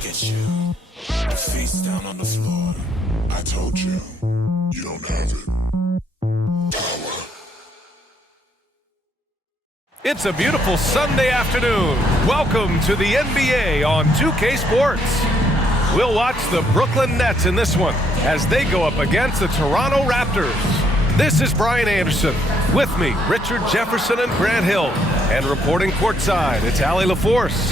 look at you. Your feet's down on the floor. I told you, you don't have it. Power. It's a beautiful Sunday afternoon. Welcome to the NBA on 2K Sports. We'll watch the Brooklyn Nets in this one as they go up against the Toronto Raptors. This is Brian Anderson. With me, Richard Jefferson and Grant Hill. And reporting courtside, it's Allie LaForce.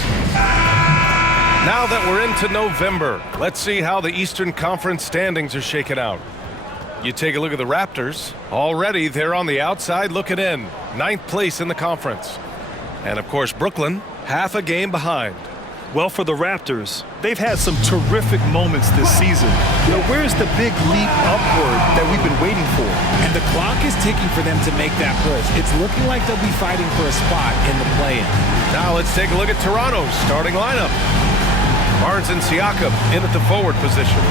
Now that we're into November, let's see how the Eastern Conference standings are shaking out. You take a look at the Raptors. Already, they're on the outside looking in. 9th place in the conference. And, of course, Brooklyn, half a game behind. Well, for the Raptors, they've had some terrific moments this season. Now, where's the big leap upward that we've been waiting for? And the clock is ticking for them to make that push. It's looking like they'll be fighting for a spot in the play-in. Now let's take a look at Toronto's starting lineup. Barnes and Siakam in at the forward position.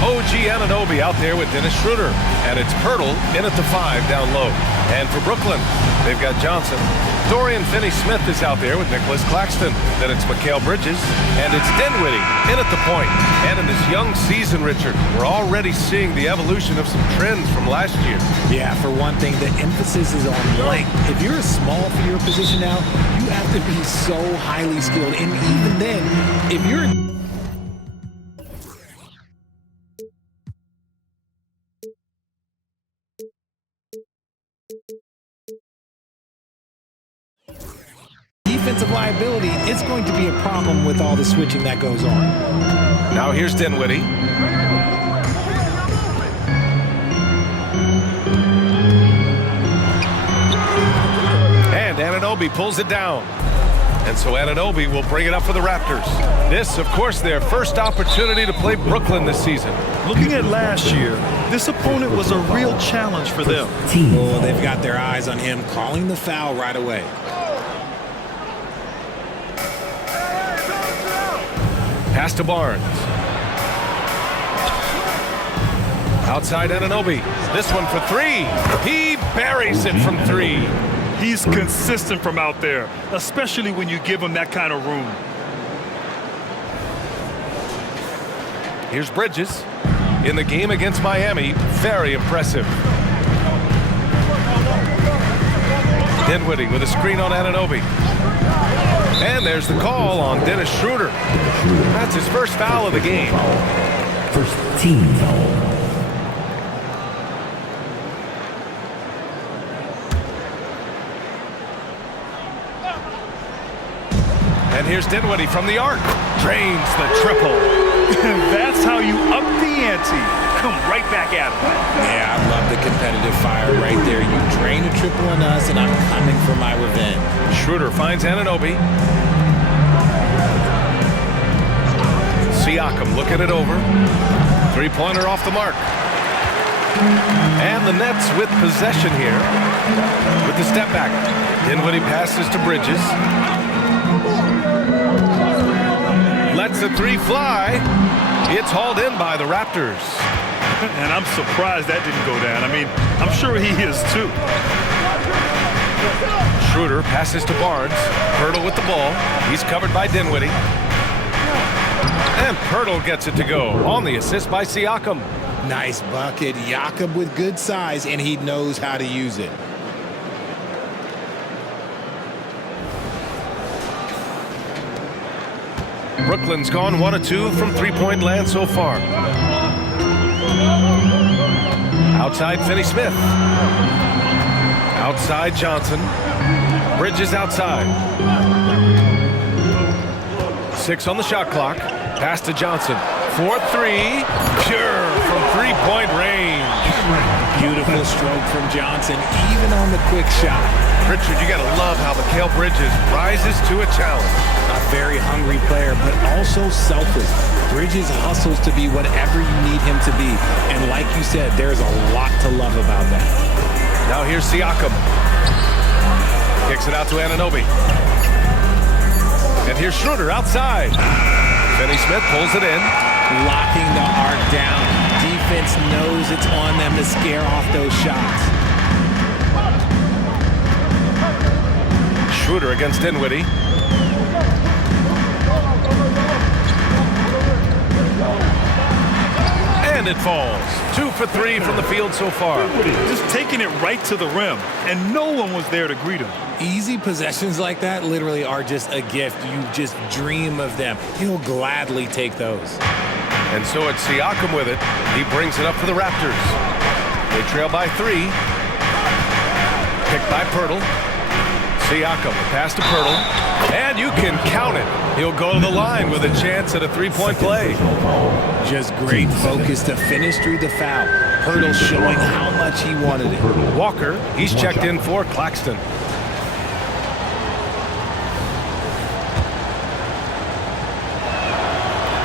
OG Anunoby out there with Dennis Schroeder. And it's Pirtle in at the 5 down low. And for Brooklyn, they've got Johnson. Dorian Finney-Smith is out there with Nicholas Claxton. Then it's MACAU Bridges. And it's Dinwiddie in at the point. And in this young season, Richard, we're already seeing the evolution of some trends from last year. Yeah, for one thing, the emphasis is on length. If you're small for your position now, you have to be so highly skilled. And even then, if you're... defensive liability, it's going to be a problem with all the switching that goes on. Now here's Dinwiddie. And Anunoby pulls it down. And so Anunoby will bring it up for the Raptors. This, of course, their first opportunity to play Brooklyn this season. Looking at last year, this opponent was a real challenge for them. Oh, they've got their eyes on him, calling the foul right away. Pass to Barnes. Outside Anunoby. This one for 3. He buries it from 3. He's consistent from out there, especially when you give him that kind of room. Here's Bridges. In the game against Miami, very impressive. Dinwiddie with a screen on Anunoby. And there's the call on Dennis Schroeder. That's his first foul of the game. First team foul. And here's Dinwiddie from the arc. Drains the triple. That's how you up the ante. Come right back at him. Yeah, I love the competitive fire right there. You drain a triple on us, and I'm coming for my revenge. Schroeder finds Anunoby. Siakam looking it over. 3-pointer off the mark. And the Nets with possession here. With the step back. Dinwiddie passes to Bridges. Lets the 3 fly. It's hauled in by the Raptors. And I'm surprised that didn't go down. I mean, I'm sure he is too. Schroeder passes to Barnes. Pirtle with the ball. He's covered by Dinwiddie. And Pirtle gets it to go on the assist by Siakam. Nice bucket. Jakob with good size, and he knows how to use it. Brooklyn's gone 1 of 2 from 3-point land so far. Outside Finney-Smith. Outside Johnson. Bridges outside. 6 on the shot clock. Pass to Johnson. 4-3. Pure from 3-point range. Beautiful stroke from Johnson, even on the quick shot. Richard, you got to love how MACAU Bridges rises to a challenge. A very hungry player, but also selfless. Bridges hustles to be whatever you need him to be. And like you said, there's a lot to love about that. Now here's Siakam. Kicks it out to Anunoby. And here's Schroeder outside. Finney-Smith pulls it in. Locking the arc down. Defense knows it's on them to scare off those shots. Schroeder against Dinwiddie. it falls. 2 for 3 from the field so far. Just taking it right to the rim, and no one was there to greet him. Easy possessions like that literally are just a gift. You just dream of them. He'll gladly take those. And so it's Siakam with it. He brings it up for the Raptors. They trail by 3. Picked by Pirtle. Siakam, pass to Pirtle. And you can count it. He'll go to the line with a chance at a three-point play. Just great focus to finish through the foul. Pirtle showing how much he wanted it. Walker, he's checked in for Claxton.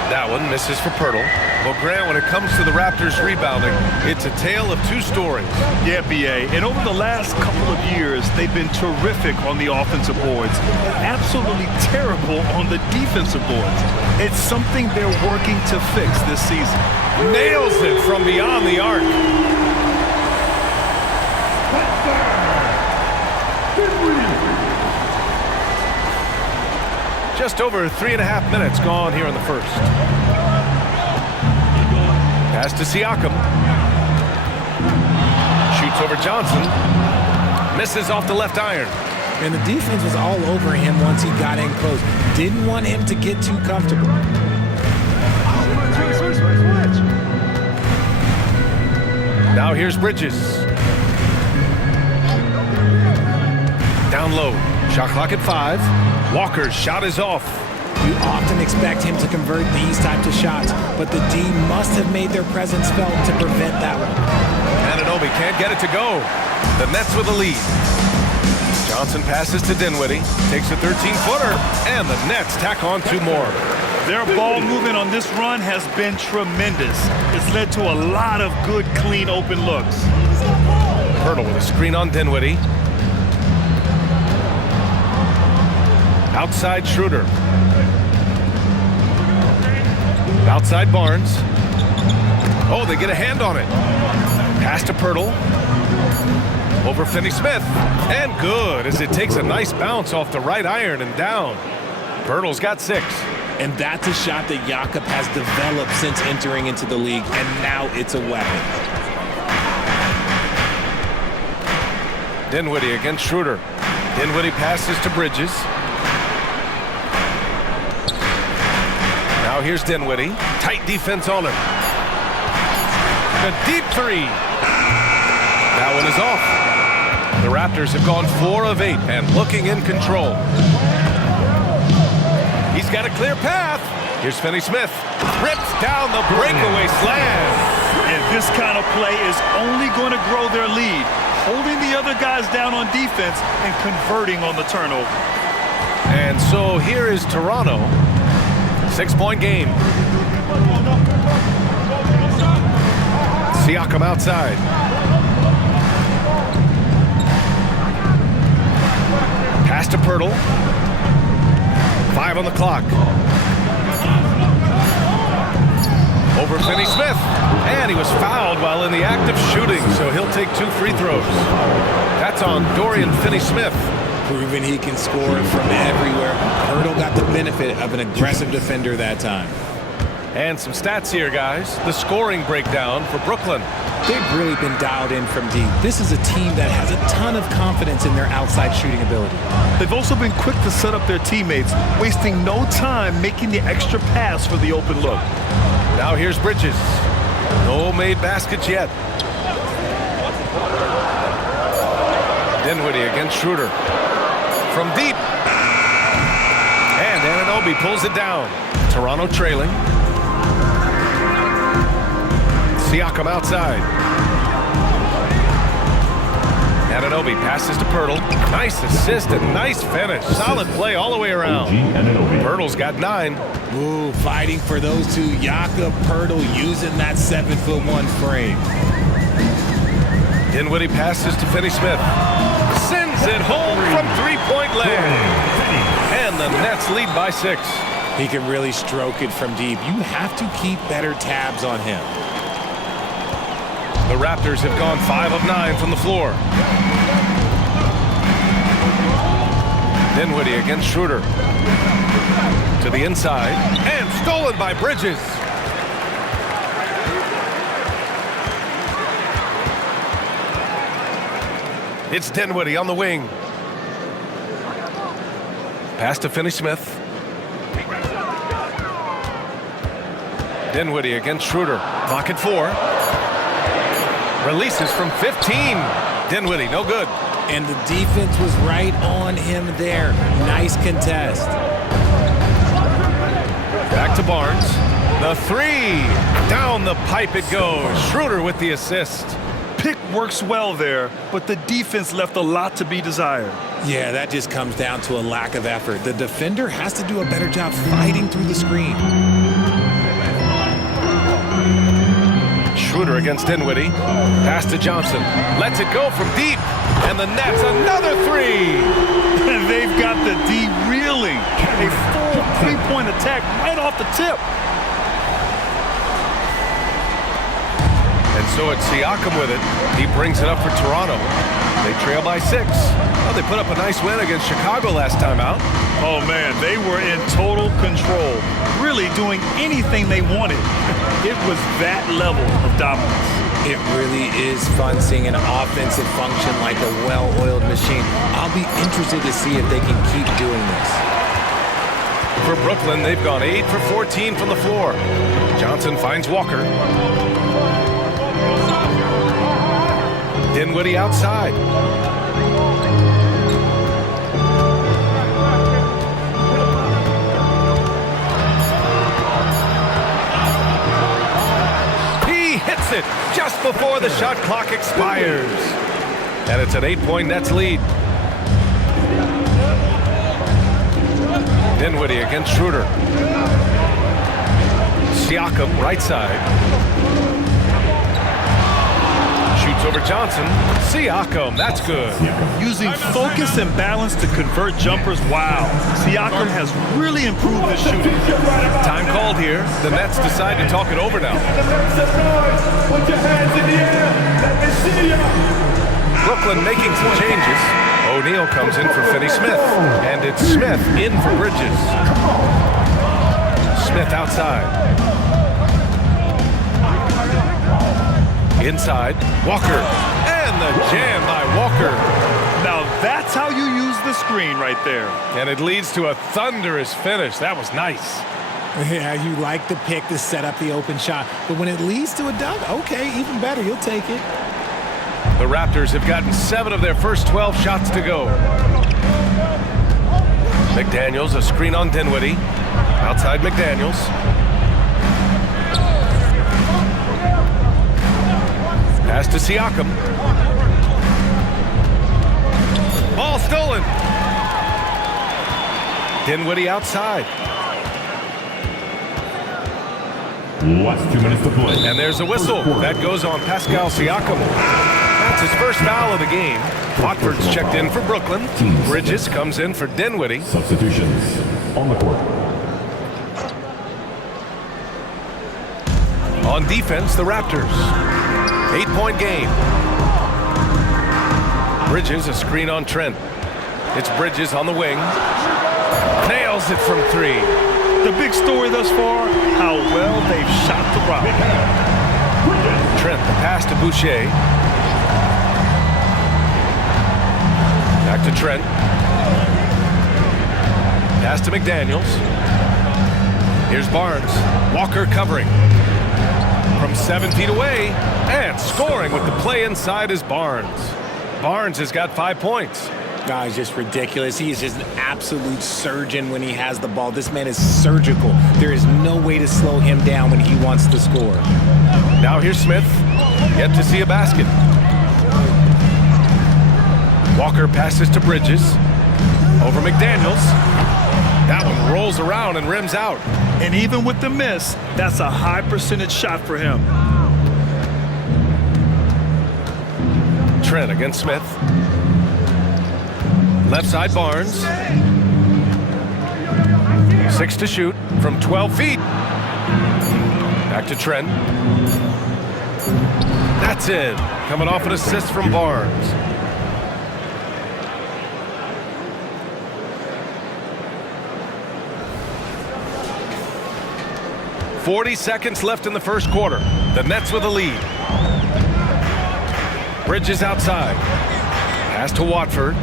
That one misses for Pirtle. Well, Grant, when it comes to the Raptors rebounding, it's a tale of 2 stories. Yeah, BA. And over the last couple of years, they've been terrific on the offensive boards. Absolutely terrible on the defensive boards. It's something they're working to fix this season. Nails it from beyond the arc. Just over 3.5 minutes gone here in the first. Pass to Siakam. Shoots over Johnson. Misses off the left iron. And the defense was all over him once he got in close. Didn't want him to get too comfortable. Now here's Bridges. Down low. Shot clock at 5. Walker's shot is off. You often expect him to convert these types of shots, but the D must have made their presence felt to prevent that one. Anunoby can't get it to go. The Nets with a lead. Johnson passes to Dinwiddie, takes a 13-footer, and the Nets tack on 2 more. Their ball movement on this run has been tremendous. It's led to a lot of good, clean, open looks. Pirtle with a screen on Dinwiddie. Outside Schroeder. Outside Barnes. Oh, they get a hand on it. Pass to Pirtle. Over Finney-Smith. And good as it takes a nice bounce off the right iron and down. Pirtle's got 6. And that's a shot that Jakob has developed since entering into the league, and now it's a weapon. Dinwiddie against Schroeder. Dinwiddie passes to Bridges. Now here's Dinwiddie. Tight defense on him. A deep 3. That one is off. The Raptors have gone 4 of 8 and looking in control. He's got a clear path. Here's Finney-Smith. Rips down the breakaway slam. And this kind of play is only going to grow their lead, holding the other guys down on defense and converting on the turnover. And so here is Toronto. 6-point game. Siakam outside. Pass to Pirtle. 5 on the clock. Over Finney-Smith. And he was fouled while in the act of shooting, so he'll take 2 free throws. That's on Dorian Finney-Smith. Proving he can score from everywhere. Pirtle got the benefit of an aggressive defender that time. And some stats here, guys. The scoring breakdown for Brooklyn. They've really been dialed in from deep. This is a team that has a ton of confidence in their outside shooting ability. They've also been quick to set up their teammates, wasting no time making the extra pass for the open look. Now here's Bridges. No made baskets yet. Dinwiddie against Schroeder. From deep. And Anunoby pulls it down. Toronto trailing. Siakam outside. Anunoby passes to Pirtle. Nice assist and nice finish. Solid play all the way around. Pirtle's got 9. Ooh, fighting for those 2. Jakob Pirtle using that 7'1" frame. Dinwiddie passes to Finney-Smith. Sends it home from 3-point land. And the Nets lead by 6. He can really stroke it from deep. You have to keep better tabs on him. The Raptors have gone 5 of 9 from the floor. Dinwiddie against Schroeder. To the inside. And stolen by Bridges. It's Dinwiddie on the wing. Pass to Finney-Smith. Dinwiddie against Schroeder. Clock at 4. Releases from 15. Dinwiddie, no good. And the defense was right on him there. Nice contest. Back to Barnes. The 3. Down the pipe it goes. Schroeder with the assist. Pick works well there, but the defense left a lot to be desired. Yeah, that just comes down to a lack of effort. The defender has to do a better job fighting through the screen. Schroeder against Dinwiddie. Pass to Johnson. Lets it go from deep. And the Nets, another 3. And they've got the D reeling. A full 3-point attack right off the tip. And so it's Siakam with it. He brings it up for Toronto. They trail by 6. Well, they put up a nice win against Chicago last time out. Oh, man, they were in total control, really doing anything they wanted. It was that level of dominance. It really is fun seeing an offensive function like a well-oiled machine. I'll be interested to see if they can keep doing this. For Brooklyn, they've gone 8 for 14 from the floor. Johnson finds Walker. Dinwiddie outside. He hits it just before the shot clock expires. And it's an 8-point Nets lead. Dinwiddie against Schroeder. Siakam, right side. Shoots over Johnson. Siakam, that's good. Using focus and balance to convert jumpers, wow. Siakam has really improved his shooting. Time called here. The Nets decide to talk it over now. Put your hands in the air. Let me see ya. Brooklyn making some changes. O'Neal comes in for Finney-Smith. And it's Smith in for Bridges. Smith outside. Inside, Walker. And the jam by Walker. Now that's how you use the screen right there. And it leads to a thunderous finish. That was nice. Yeah, you like the pick to set up the open shot. But when it leads to a dunk, okay, even better. You'll take it. The Raptors have gotten 7 of their first 12 shots to go. McDaniels, a screen on Dinwiddie. Outside McDaniels. Pass to Siakam. Ball stolen. Dinwiddie outside. Last 2 minutes to play. And there's a whistle. That goes on Pascal Siakam. That's his first foul of the game. Watford's checked in for Brooklyn. Bridges comes in for Dinwiddie. Substitutions on the court. On defense, the Raptors. 8-point game. Bridges, a screen on Trent. It's Bridges on the wing. Nails it from 3. The big story thus far, how well they've shot the rock. Trent, the pass to Boucher. Back to Trent. Pass to McDaniels. Here's Barnes. Walker covering. From 7 feet away, and scoring with the play inside is Barnes. Barnes has got 5 points. Guys, just ridiculous. He is just an absolute surgeon when he has the ball. This man is surgical. There is no way to slow him down when he wants to score. Now here's Smith. Yet to see a basket. Walker passes to Bridges. Over McDaniels. That one rolls around and rims out. And even with the miss, that's a high percentage shot for him. Trent against Smith. Left side Barnes. 6 to shoot from 12 feet. Back to Trent. That's in. Coming off an assist from Barnes. .40 seconds left in the first quarter. The Nets with a lead. Bridges outside. Pass to Watford.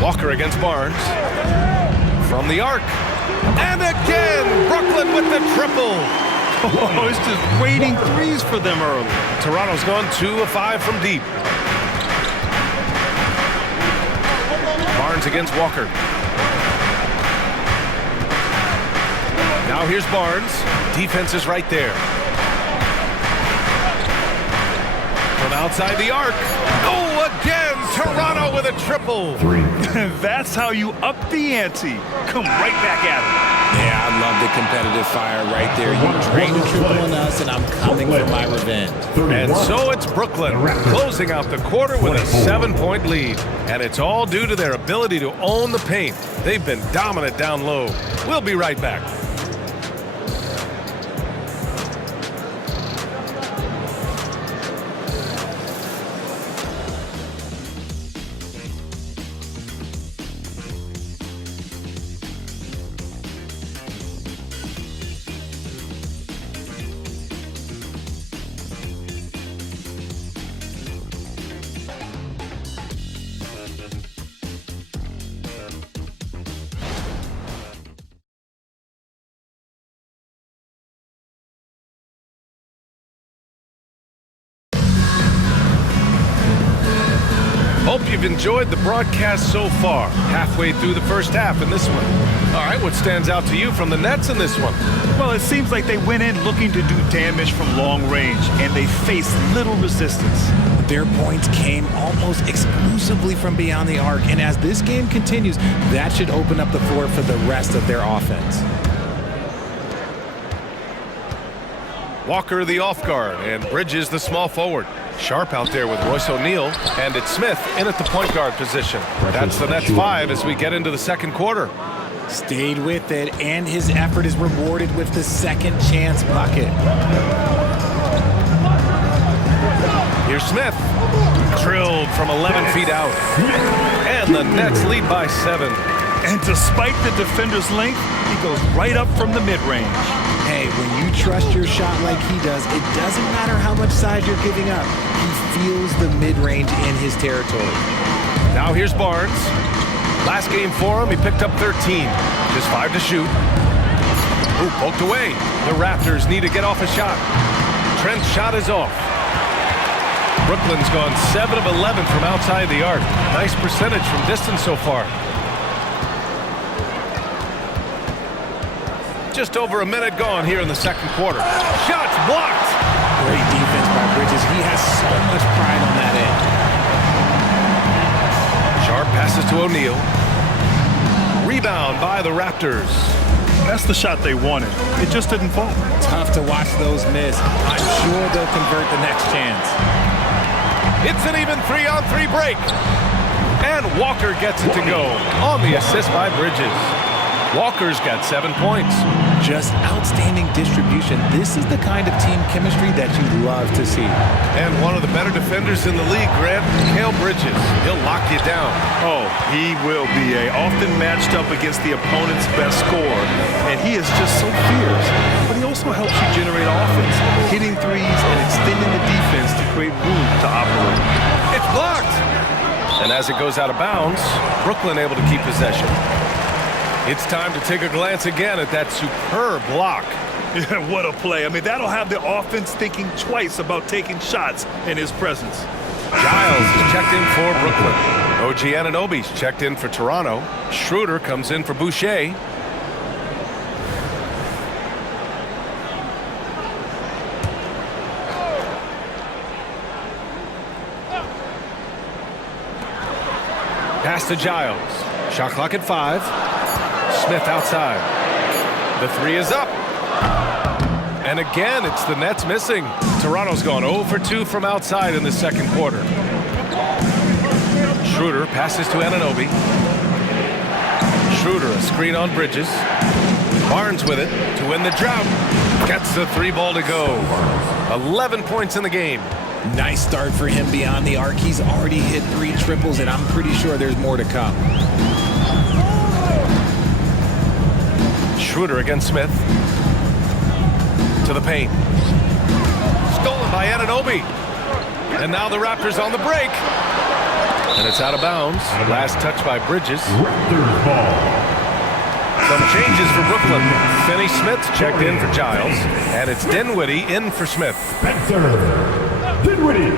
Walker against Barnes. From the arc. And again, Brooklyn with the triple. Oh, it's just waiting threes for them early. Toronto's gone 2 of 5 from deep. Barnes against Walker. Now here's Barnes. Defense is right there. From outside the arc. Oh, again, Toronto with a triple. 3. That's how you up the ante. Come right back at it. Yeah, I love the competitive fire right there. You drained a triple on us, and I'm coming for my revenge. And so it's Brooklyn closing out the quarter with a 7-point lead. And it's all due to their ability to own the paint. They've been dominant down low. We'll be right back. Hope you've enjoyed the broadcast so far. Halfway through the first half in this one. All right, what stands out to you from the Nets in this one? Well, it seems like they went in looking to do damage from long range, and they faced little resistance. Their points came almost exclusively from beyond the arc, and as this game continues, that should open up the floor for the rest of their offense. Walker the off guard, and Bridges the small forward. Sharp out there with Royce O'Neal, and it's Smith in at the point guard position. That's the Nets 5 as we get into the second quarter. Stayed with it, and his effort is rewarded with the second chance bucket. Here's Smith, drilled from 11 feet out. And the Nets lead by 7. And despite the defender's length, he goes right up from the mid-range. Hey, when you trust your shot like he does, it doesn't matter how much size you're giving up. He feels the mid-range in his territory. Now here's Barnes. Last game for him, he picked up 13. Just 5 to shoot. Ooh, poked away. The Raptors need to get off a shot. Trent's shot is off. Brooklyn's gone 7 of 11 from outside the arc. Nice percentage from distance so far. Just over a minute gone here in the second quarter. Shots blocked. Great defense by Bridges. He has so much pride on that end. Sharp passes to O'Neal. Rebound by the Raptors. That's the shot they wanted. It just didn't fall. Tough to watch those miss. I'm sure they'll convert the next chance. It's an even 3-on-3 break. And Walker gets it to go on the assist by Bridges. Walker's got 7 points. Just outstanding distribution. This is the kind of team chemistry that you love to see. And one of the better defenders in the league, Grant, Mikal Bridges. He'll lock you down. Oh, he will be often matched up against the opponent's best scorer. And he is just so fierce. But he also helps you generate offense, hitting threes and extending the defense to create room to operate. It's blocked. And as it goes out of bounds, Brooklyn able to keep possession. It's time to take a glance again at that superb block. Yeah, what a play. I mean, that'll have the offense thinking twice about taking shots in his presence. Giles is checked in for Brooklyn. OG Anunoby's checked in for Toronto. Schroeder comes in for Boucher. Pass to Giles. Shot clock at 5. Smith outside. The 3 is up. And again, it's the Nets missing. Toronto's gone 0 for 2 from outside in the second quarter. Schroeder passes to Anunoby. Schroeder, a screen on Bridges. Barnes with it to win the drought. Gets the 3 ball to go. 11 points in the game. Nice start for him beyond the arc. He's already hit 3 triples, and I'm pretty sure there's more to come. Schroeder against Smith. To the paint. Stolen by Anunoby. And now the Raptors on the break. And it's out of bounds. Last touch by Bridges. Raptors ball. Some changes for Brooklyn. Finney Smith checked in for Giles. And it's Dinwiddie in for Smith. Spencer Dinwiddie.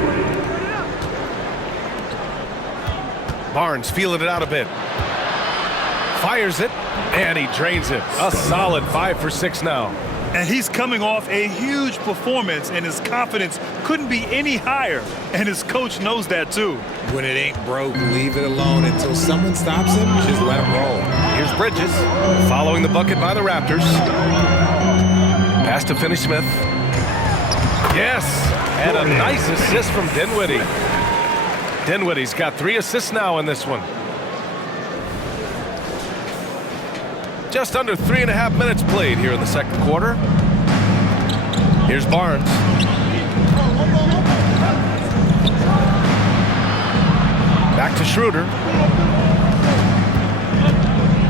Barnes feeling it out a bit. Fires it. And he drains it. A solid 5 for 6 now. And he's coming off a huge performance, and his confidence couldn't be any higher. And his coach knows that too. When it ain't broke, leave it alone until someone stops him. Just let him roll. Here's Bridges following the bucket by the Raptors. Pass to Finney Smith. Yes, and a nice assist from Dinwiddie. Dinwiddie's got 3 assists now in this one. Just under 3.5 minutes played here in the second quarter. Here's Barnes. Back to Schroeder.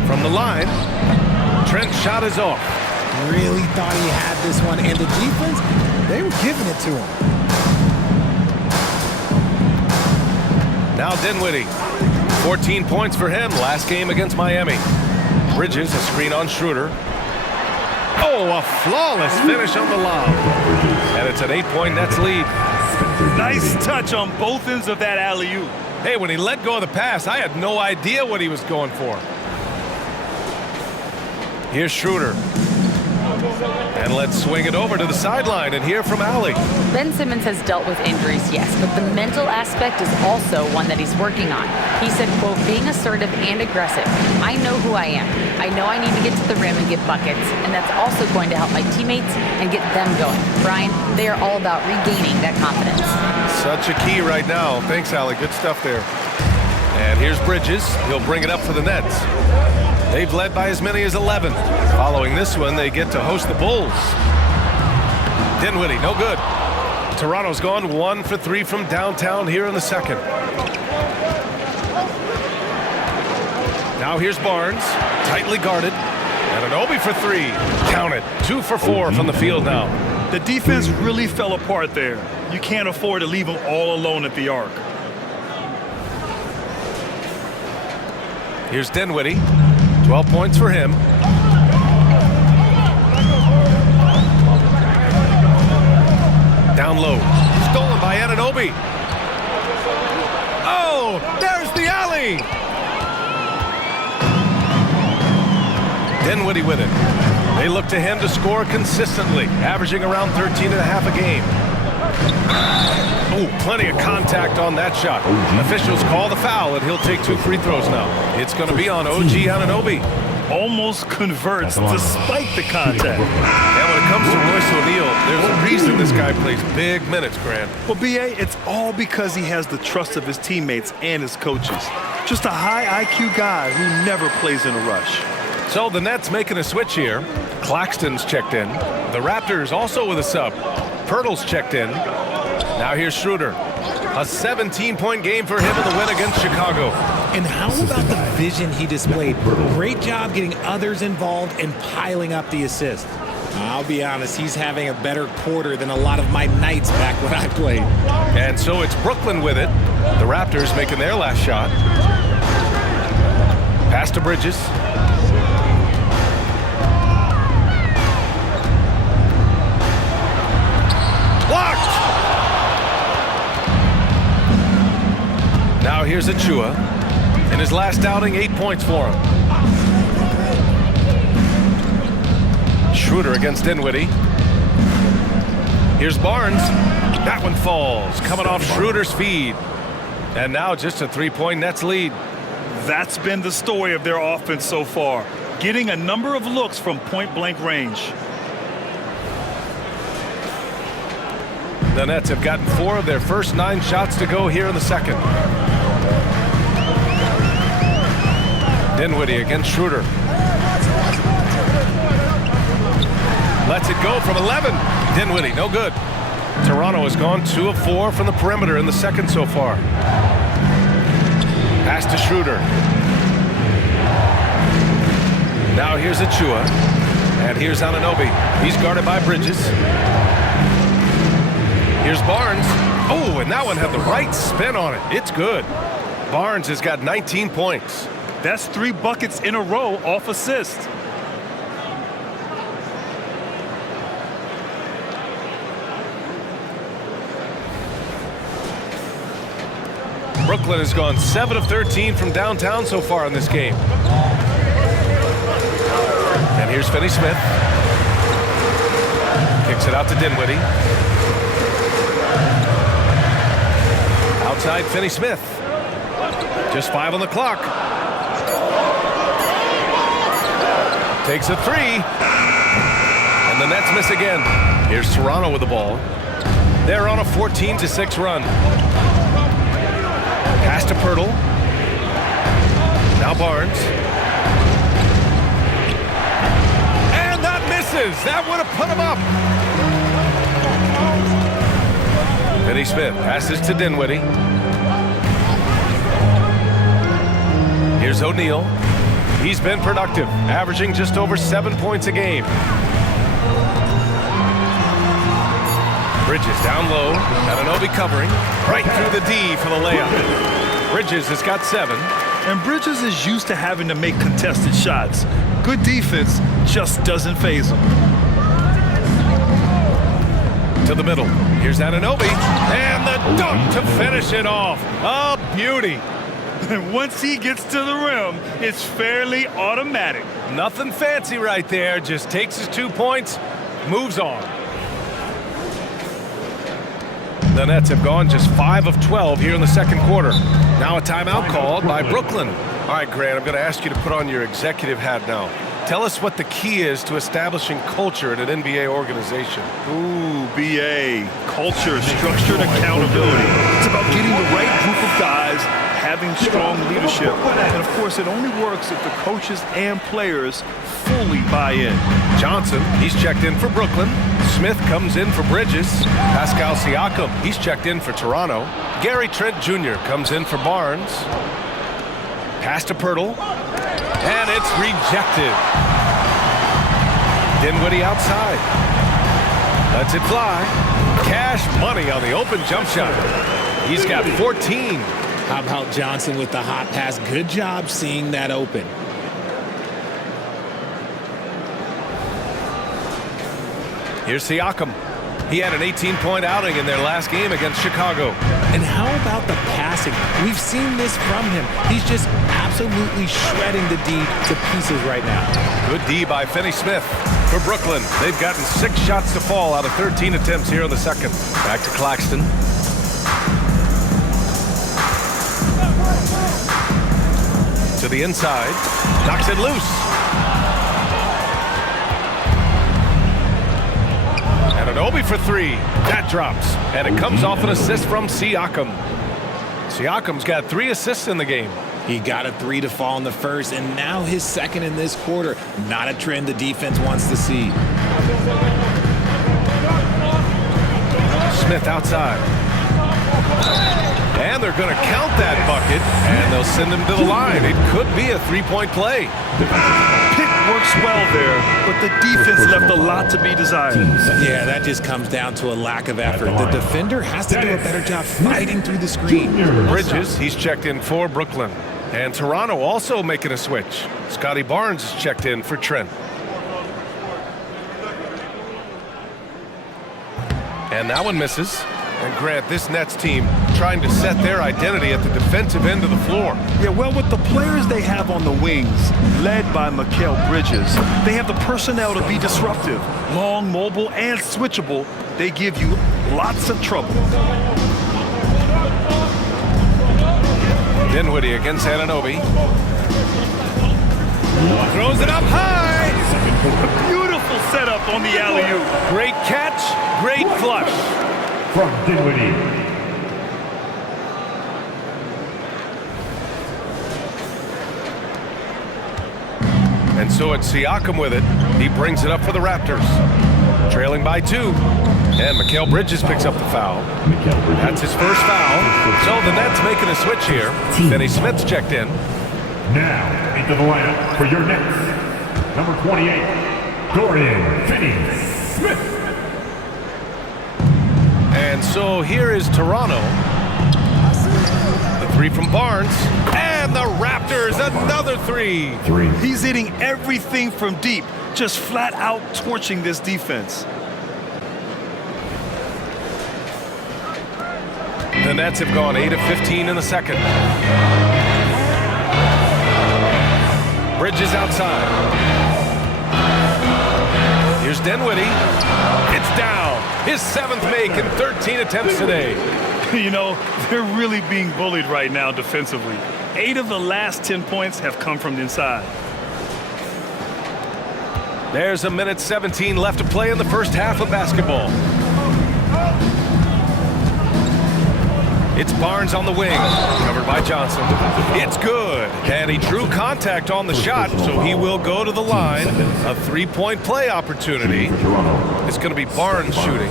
From the line, Trent's shot is off. Really thought he had this one, and the defense, they were giving it to him. Now Dinwiddie. 14 points for him last game against Miami. Bridges, a screen on Schroeder. Oh, a flawless finish on the lob. And it's an 8-point Nets lead. Nice touch on both ends of that alley-oop. Hey, when he let go of the pass, I had no idea what he was going for. Here's Schroeder. And let's swing it over to the sideline and hear from Allie. Ben Simmons has dealt with injuries, yes, but the mental aspect is also one that he's working on. He said, quote, being assertive and aggressive. I know who I am. I know I need to get to the rim and get buckets, and that's also going to help my teammates and get them going. Brian, they are all about regaining that confidence. Such a key right now. Thanks, Allie. Good stuff there. And here's Bridges. He'll bring it up for the Nets. They've led by as many as 11. Following this one, they get to host the Bulls. Dinwiddie, no good. Toronto's gone 1 for 3 from downtown here in the second. Now here's Barnes, tightly guarded. And an Obi for 3. Count it. 2 for 4 from the field now. The defense really fell apart there. You can't afford to leave them all alone at the arc. Here's Dinwiddie. 12 points for him. Down low. Stolen by Anunoby. Oh, there's the alley. Dinwiddie with it. They look to him to score consistently, averaging around 13.5 a game. Oh, plenty of contact on that shot. Officials call the foul, and he'll take 2 free throws now. It's going to be on OG Anunoby. Almost converts despite the contact. And when it comes to Royce O'Neal, there's a reason this guy plays big minutes, Grant. Well, B.A., it's all because he has the trust of his teammates and his coaches. Just a high IQ guy who never plays in a rush. So the Nets making a switch here. Claxton's checked in. The Raptors also with a sub. Pirtle's checked in. Now here's Schroeder. A 17-point game for him in the win against Chicago. And how about the vision he displayed? Great job getting others involved and piling up the assist. I'll be honest, he's having a better quarter than a lot of my nights back when I played. And so it's Brooklyn with it. The Raptors making their last shot. Pass to Bridges. Blocked! Now here's Achua. In his last outing, 8 points for him. Schroeder against Dinwiddie. Here's Barnes. That one falls, coming off Schroeder's feed. And now just a 3-point Nets lead. That's been the story of their offense so far, getting a number of looks from point-blank range. The Nets have gotten 4 of their first 9 shots to go here in the second. Dinwiddie against Schroeder. Lets it go from 11. Dinwiddie, no good. Toronto has gone 2 of 4 from the perimeter in the second so far. Pass to Schroeder. Now here's Achua. And here's Anunoby. He's guarded by Bridges. Here's Barnes. Oh, and that one had the right spin on it. It's good. Barnes has got 19 points. That's 3 buckets in a row off assist. Brooklyn has gone 7 of 13 from downtown so far in this game. And here's Finney-Smith. Kicks it out to Dinwiddie. Outside Finney-Smith. Just 5 on the clock. Takes a 3. And the Nets miss again. Here's Toronto with the ball. They're on a 14-6 run. Pass to Pirtle. Now Barnes. And that misses. That would have put him up. Finney-Smith passes to Dinwiddie. Here's O'Neal. He's been productive, averaging just over 7 points a game. Bridges down low. Anunoby covering. Right through the D for the layup. Bridges has got 7. And Bridges is used to having to make contested shots. Good defense just doesn't faze him. To the middle. Here's Anunoby. And the dunk to finish it off. A beauty. And once he gets to the rim, it's fairly automatic. Nothing fancy right there. Just takes his 2 points, moves on. The Nets have gone just 5 of 12 here in the second quarter. Now a timeout called by Brooklyn. All right, Grant, I'm going to ask you to put on your executive hat now. Tell us what the key is to establishing culture in an NBA organization. Ooh, BA. Culture, structured accountability. It's about getting the right group of guys, having strong leadership. And, of course, it only works if the coaches and players fully buy in. Johnson, he's checked in for Brooklyn. Smith comes in for Bridges. Pascal Siakam, he's checked in for Toronto. Gary Trent Jr. comes in for Barnes. Pass to Pirtle. And it's rejected. Dinwiddie outside. Lets it fly. Cash money on the open jump shot. He's got 14. How about Johnson with the hot pass? Good job seeing that open. Here's Siakam. He had an 18-point outing in their last game against Chicago. And how about the passing? We've seen this from him. He's just absolutely shredding the D to pieces right now. Good D by Finney-Smith for Brooklyn. They've gotten 6 shots to fall out of 13 attempts here in the second. Back to Claxton. To the inside. Knocks it loose. Anunoby for 3. That drops. And it comes off an assist from Siakam. Siakam's got 3 assists in the game. He got a 3 to fall in the first, and now his second in this quarter. Not a trend the defense wants to see. Smith outside. And they're going to count that bucket, and they'll send him to the line. It could be a 3-point play. Pick works well there, but the defense left a lot to be desired. Yeah, that just comes down to a lack of effort. The defender has to do a better job fighting through the screen. Bridges, he's checked in for Brooklyn. And Toronto also making a switch. Scotty Barnes is checked in for Trent. And that one misses. And Grant, this Nets team trying to set their identity at the defensive end of the floor. Yeah, well, with the players they have on the wings, led by MACAU Bridges, they have the personnel to be disruptive. Long, mobile, and switchable. They give you lots of trouble. Dinwiddie against Anunoby. Throws it up high. A beautiful setup on the alley-oop. Great catch, great flush. From Dinwiddie. And so it's Siakam with it. He brings it up for the Raptors. Trailing by 2. And MACAU Bridges picks up the foul. That's his first foul. So the Nets making a switch here. Finney-Smith's checked in. Now into the lineup for your Nets. Number 28, Dorian Finney-Smith. And so here is Toronto. The three from Barnes. And the Raptors, another three. He's hitting everything from deep, just flat out torching this defense. The Nets have gone 8 of 15 in the second. Bridges outside. Here's Dinwiddie. It's down. His 7th make in 13 attempts today. You know, they're really being bullied right now defensively. 8 of the last 10 points have come from the inside. There's a minute 17 left to play in the first half of basketball. It's Barnes on the wing, covered by Johnson. It's good, and he drew contact on the shot, so he will go to the line. A three-point play opportunity. It's going to be Barnes shooting.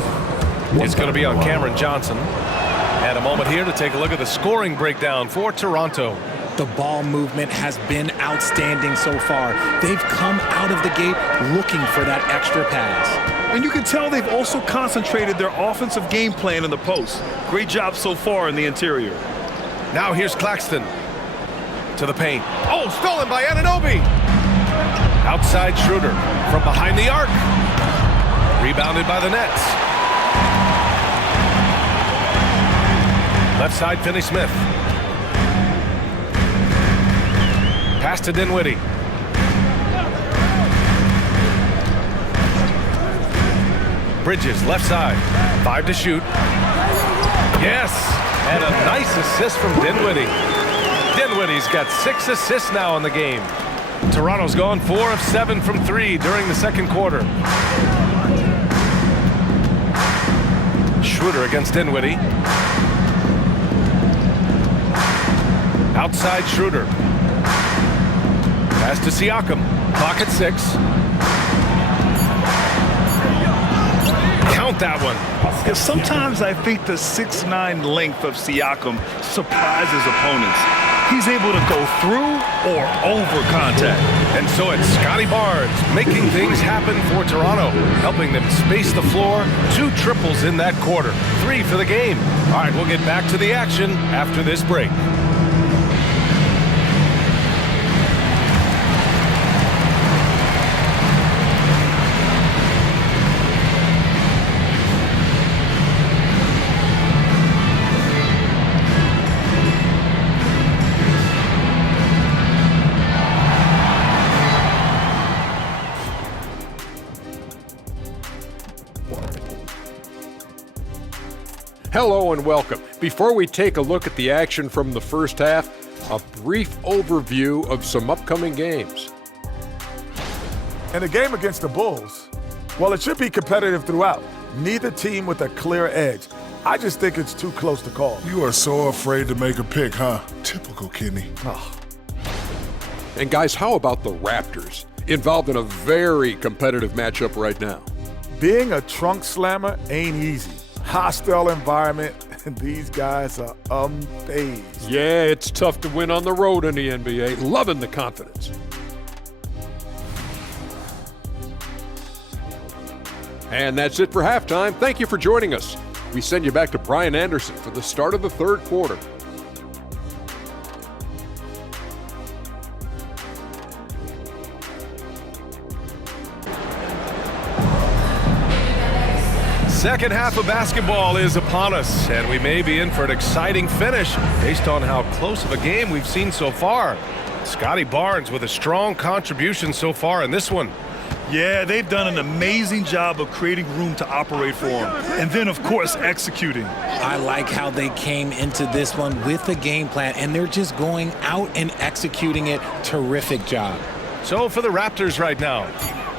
It's going to be on Cameron Johnson. And a moment here to take a look at the scoring breakdown for Toronto. The ball movement has been outstanding so far. They've come out of the gate looking for that extra pass. And you can tell they've also concentrated their offensive game plan in the post. Great job so far in the interior. Now here's Claxton to the paint. Oh, stolen by Anunoby. Outside Schroeder from behind the arc. Rebounded by the Nets. Left side, Finney-Smith. Pass to Dinwiddie. Bridges, left side. 5 to shoot. Yes! And a nice assist from Dinwiddie. Dinwiddie's got 6 assists now in the game. Toronto's gone 4 of 7 from 3 during the second quarter. Schroeder against Dinwiddie. Outside Schroeder. Pass to Siakam. Clock at 6. Count that one. Yeah, sometimes I think the 6'9" length of Siakam surprises opponents. He's able to go through or over contact. And so it's Scotty Barnes making things happen for Toronto, helping them space the floor. 2 triples in that quarter. 3 for the game. All right, we'll get back to the action after this break. Hello and welcome. Before we take a look at the action from the first half, a brief overview of some upcoming games. In the game against the Bulls, well, it should be competitive throughout. Neither team with a clear edge. I just think it's too close to call. You are so afraid to make a pick, huh? Typical kidney. Oh. And guys, how about the Raptors? Involved in a very competitive matchup right now. Being a trunk slammer ain't easy. Hostile environment, and these guys are unfazed. Yeah, it's tough to win on the road in the NBA. Loving the confidence. And that's it for halftime. Thank you for joining us. We send you back to Brian Anderson for the start of the third quarter. Second half of basketball is upon us, and we may be in for an exciting finish based on how close of a game we've seen so far. Scotty Barnes with a strong contribution so far in this one. Yeah, they've done an amazing job of creating room to operate for him. And then, of course, executing. I like how they came into this one with a game plan, and they're just going out and executing it. Terrific job. So for the Raptors right now,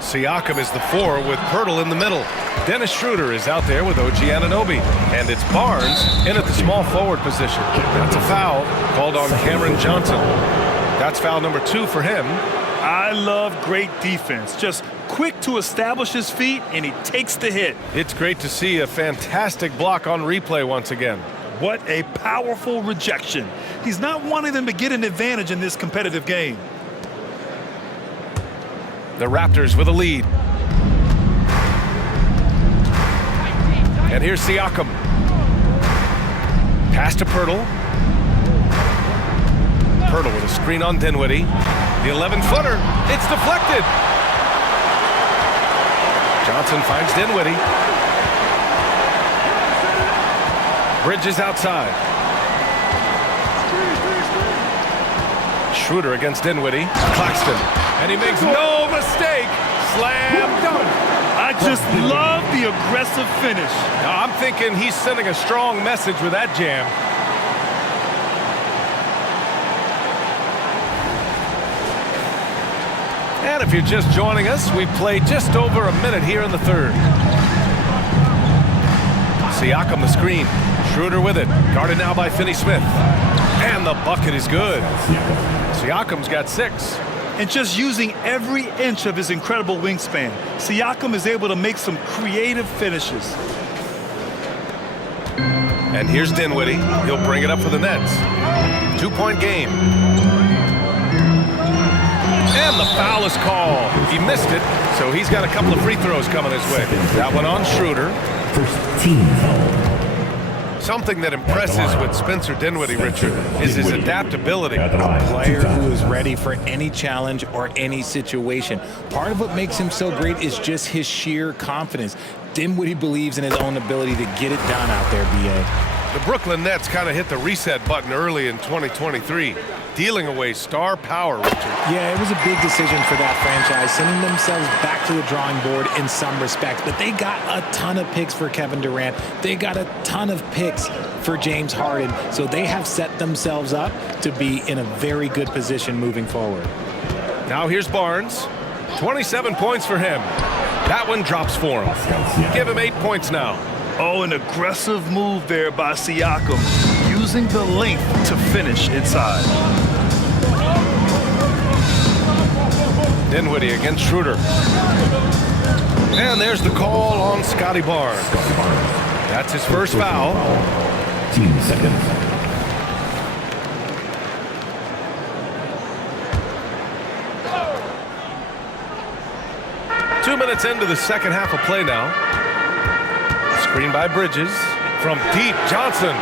Siakam is the 4 with Pirtle in the middle. Dennis Schroeder is out there with OG Anunoby. And it's Barnes in at the small forward position. That's a foul called on Cameron Johnson. That's foul number 2 for him. I love great defense. Just quick to establish his feet, and he takes the hit. It's great to see a fantastic block on replay once again. What a powerful rejection. He's not wanting them to get an advantage in this competitive game. The Raptors with a lead. And here's Siakam. Pass to Pirtle. Pirtle with a screen on Dinwiddie. The 11-footer. It's deflected. Johnson finds Dinwiddie. Bridges outside. Schroeder against Dinwiddie. Claxton. And he makes no mistake. Slam dunk. I just love the aggressive finish. Now, I'm thinking he's sending a strong message with that jam. And if you're just joining us, we played just over a minute here in the third. Siakam the screen. Schroeder with it. Guarded now by Finney-Smith. And the bucket is good. Siakam's got 6. And just using every inch of his incredible wingspan, Siakam is able to make some creative finishes. And here's Dinwiddie. He'll bring it up for the Nets. 2-point game. And the foul is called. He missed it, so he's got a couple of free throws coming his way. That one on Schroeder. First team foul. Something that impresses with Spencer Dinwiddie, Richard, is his adaptability. A player who is ready for any challenge or any situation. Part of what makes him so great is just his sheer confidence. Dinwiddie believes in his own ability to get it done out there, B.A. The Brooklyn Nets kind of hit the reset button early in 2023, dealing away star power, Richard. Yeah, it was a big decision for that franchise, sending themselves back to the drawing board in some respects. But they got a ton of picks for Kevin Durant. They got a ton of picks for James Harden. So they have set themselves up to be in a very good position moving forward. Now here's Barnes. 27 points for him. That one drops for him. Give him 8 points now. Oh, an aggressive move there by Siakam, using the length to finish inside. Dinwiddie against Schroeder. And there's the call on Scotty Barnes. That's his first foul. Team seconds. Two minutes into the second half of play now. Screen by Bridges. From deep, Johnson.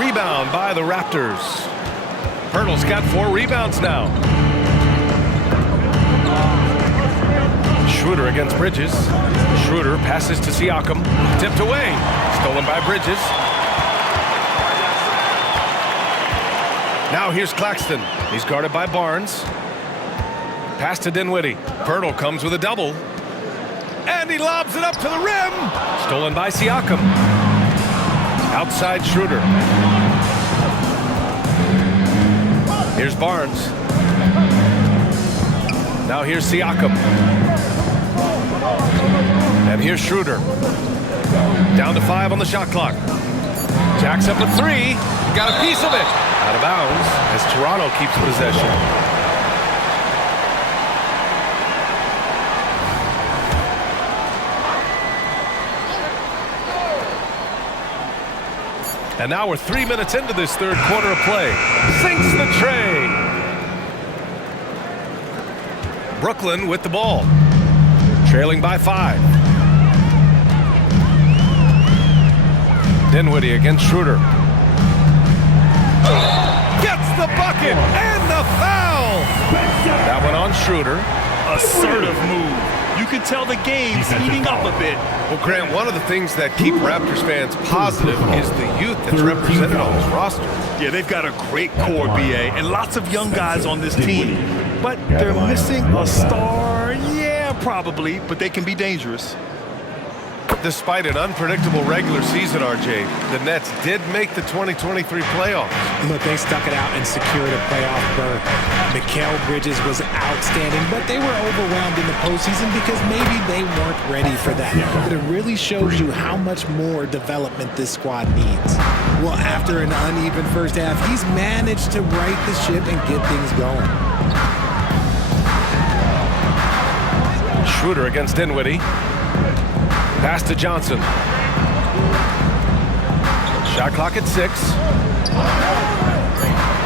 Rebound by the Raptors. Pirtle's got 4 rebounds now. Schroeder against Bridges. Schroeder passes to Siakam. Tipped away. Stolen by Bridges. Now here's Claxton. He's guarded by Barnes. Pass to Dinwiddie. Pirtle comes with a double. And he lobs it up to the rim. Stolen by Siakam. Outside Schroeder. Here's Barnes. Now here's Siakam. And here's Schroeder. Down to 5 on the shot clock. Jacks up at 3. Got a piece of it. Out of bounds as Toronto keeps possession. And now we're 3 minutes into this third quarter of play. Sinks the tray. Brooklyn with the ball. Trailing by 5. Dinwiddie against Schroeder. Gets the bucket and the foul. That one on Schroeder. Assertive move. You can tell the game's heating up a bit. Well, Grant, one of the things that keep Raptors fans positive is the youth that's represented on this roster. Yeah, they've got a great core, BA, and lots of young guys on this team. But they're missing a star. Yeah, probably, but they can be dangerous. Despite an unpredictable regular season, RJ, the Nets did make the 2023 playoffs. Look, they stuck it out and secured a playoff berth. MACAU Bridges was outstanding, but they were overwhelmed in the postseason because maybe they weren't ready for that. But it really shows you how much more development this squad needs. Well, after an uneven first half, he's managed to right the ship and get things going. Schroeder against Dinwiddie. Pass to Johnson. Shot clock at 6.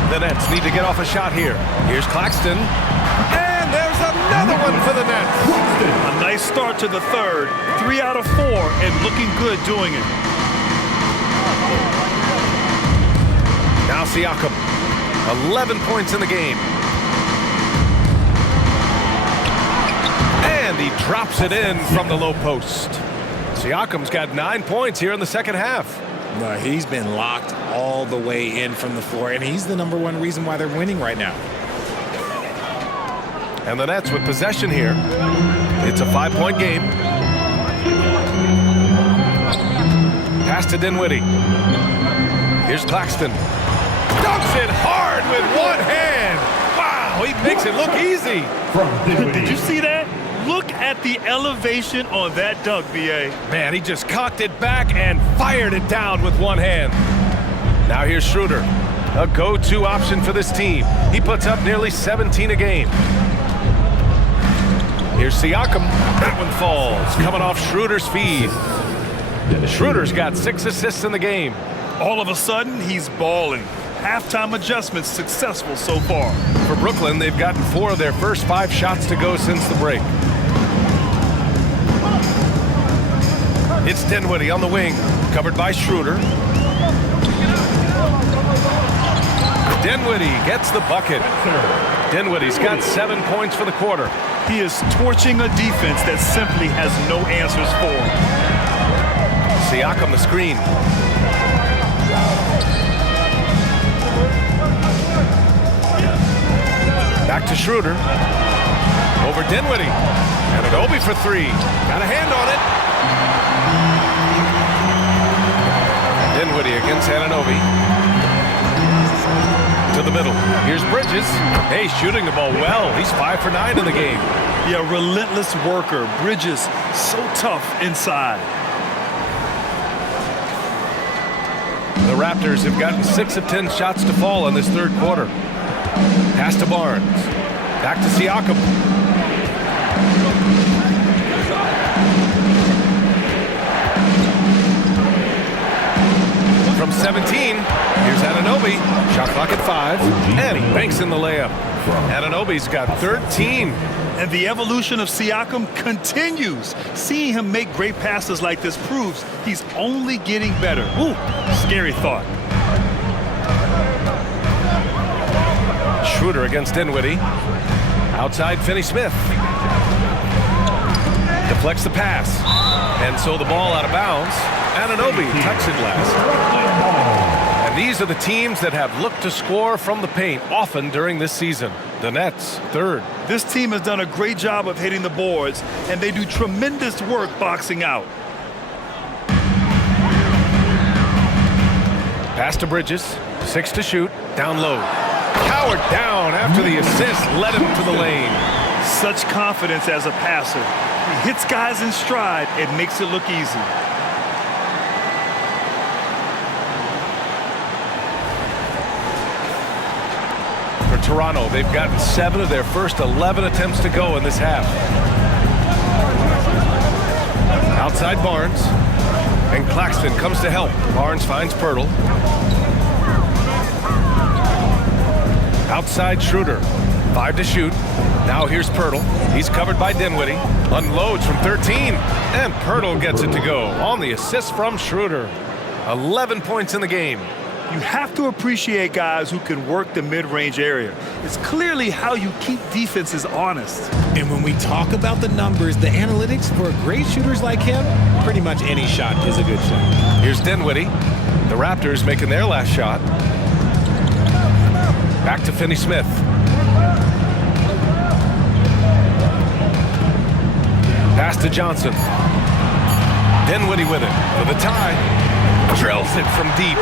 The Nets need to get off a shot here. Here's Claxton. And there's another one for the Nets. A nice start to the third. 3 out of 4 and looking good doing it. Now Siakam, 11 points in the game. And he drops it in from the low post. Siakam's got 9 points here in the second half. No, he's been locked all the way in from the floor, and he's the #1 reason why they're winning right now. And the Nets with possession here. It's a 5-point game. Pass to Dinwiddie. Here's Claxton. Dunks it hard with one hand. Wow, he makes it look easy. Did you see that? Look at the elevation on that dunk, B.A. Man, he just cocked it back and fired it down with one hand. Now here's Schroeder, a go-to option for this team. He puts up nearly 17 a game. Here's Siakam. That one falls, coming off Schroeder's feed. Schroeder's got 6 assists in the game. All of a sudden, he's balling. Halftime adjustments successful so far. For Brooklyn, they've gotten 4 of their first 5 shots to go since the break. It's Dinwiddie on the wing, covered by Schroeder. Dinwiddie gets the bucket. Dinwiddie's got 7 points for the quarter. He is torching a defense that simply has no answers for him. Siakam the screen. Back to Schroeder. Over Dinwiddie. And Anunoby for 3. Got a hand on it. Dinwiddie against Anunoby. To the middle. Here's Bridges. Hey, shooting the ball well. He's 5 for 9 in the game. Yeah, relentless worker. Bridges, so tough inside. The Raptors have gotten 6 of 10 shots to fall in this third quarter. Pass to Barnes. Back to Siakam. From 17, here's Anunoby. Shot clock at 5, and he banks in the layup. Anunoby's got 13. And the evolution of Siakam continues. Seeing him make great passes like this proves he's only getting better. Ooh, scary thought. Schroeder against Dinwiddie. Outside Finney-Smith. Deflects the pass. And so the ball out of bounds. Anunoby touched it last. And these are the teams that have looked to score from the paint often during this season. The Nets, 3rd. This team has done a great job of hitting the boards, and they do tremendous work boxing out. Pass to Bridges. 6 to shoot. Down low. Powered down after the assist led him to the lane. Such confidence as a passer. He hits guys in stride and makes it look easy. For Toronto, they've gotten 7 of their first 11 attempts to go in this half. Outside Barnes. And Claxton comes to help. Barnes finds Pirtle. Outside Schroeder. 5 to shoot. Now here's Pirtle. He's covered by Dinwiddie. Unloads from 13. And Pirtle gets it to go on the assist from Schroeder. 11 points in the game. You have to appreciate guys who can work the mid-range area. It's clearly how you keep defenses honest. And when we talk about the numbers, the analytics for great shooters like him, pretty much any shot is a good shot. Here's Dinwiddie. The Raptors making their last shot. Back to Finney-Smith. Pass to Johnson. Dinwiddie with it for the tie. Drills it from deep.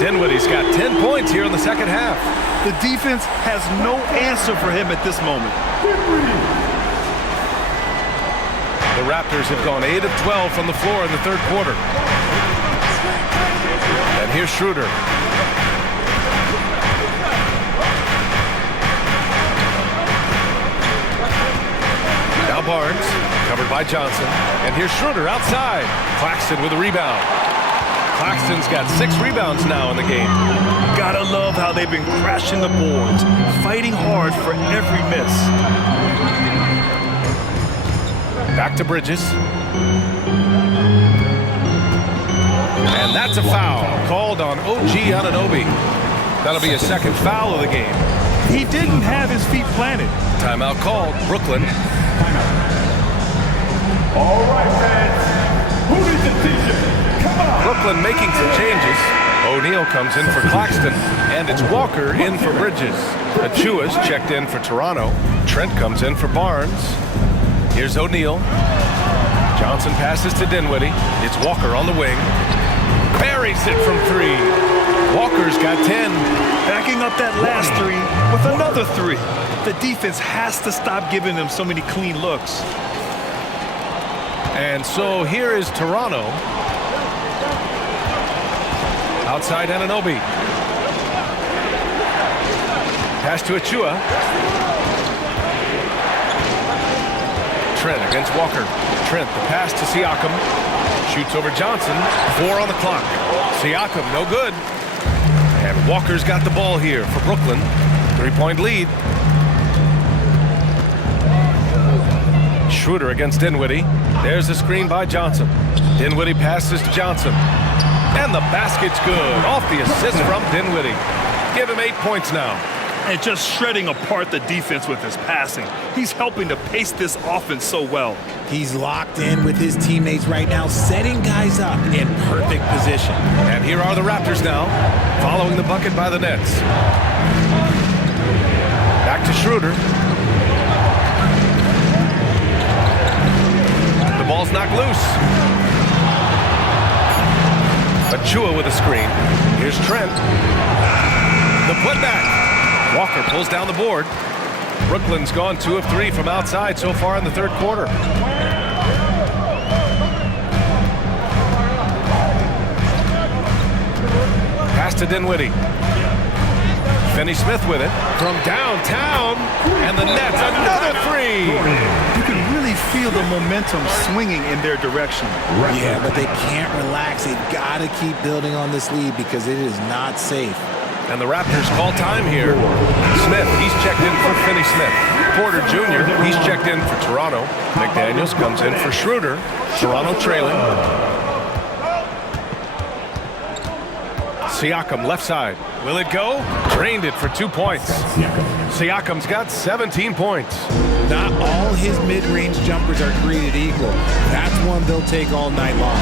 Dinwiddie's got 10 points here in the second half. The defense has no answer for him at this moment. The Raptors have gone 8 of 12 from the floor in the third quarter. And here's Schroeder. Now Barnes, covered by Johnson. And here's Schroeder outside. Claxton with a rebound. Claxton's got 6 rebounds now in the game. Gotta love how they've been crashing the boards, fighting hard for every miss. Back to Bridges. And that's a foul called on OG Anunoby. That'll be a second foul of the game. He didn't have his feet planted. Timeout called. Brooklyn. All right, fans. Who needs a t-shirt? Come on. Brooklyn making some changes. O'Neal comes in for Claxton, and it's Walker in for Bridges. Achua's checked in for Toronto. Trent comes in for Barnes. Here's O'Neal. Johnson passes to Dinwiddie. It's Walker on the wing. Buries it from 3. Walker's got 10. Backing up that last 3 with another 3. The defense has to stop giving them so many clean looks. And so here is Toronto. Outside Anunoby. Pass to Achua. Trent against Walker. Trent, the pass to Siakam. Shoots over Johnson. 4 on the clock. Siakam, no good. And Walker's got the ball here for Brooklyn. 3-point lead. Schroeder against Dinwiddie. There's the screen by Johnson. Dinwiddie passes to Johnson. And the basket's good. Off the assist from Dinwiddie. Give him 8 points now. And just shredding apart the defense with his passing. He's helping to pace this offense so well. He's locked in with his teammates right now, setting guys up in perfect position. And here are the Raptors now, following the bucket by the Nets. Back to Schroeder. The ball's knocked loose. Achua with a screen. Here's Trent. The putback. Walker pulls down the board. Brooklyn's gone 2 of 3 from outside so far in the third quarter. Pass to Dinwiddie. Finney-Smith with it from downtown. And the Nets, another 3. You can really feel the momentum swinging in their direction. Yeah, but they can't relax. They've got to keep building on this lead because it is not safe. And the Raptors call time here. Smith, he's checked in for Finney-Smith. Porter Jr., he's checked in for Toronto. McDaniels comes in for Schroeder. Toronto trailing. Siakam left side. Will it go? Drained it for 2 points. Siakam's got 17 points. Not all his mid-range jumpers are created equal. That's one they'll take all night long.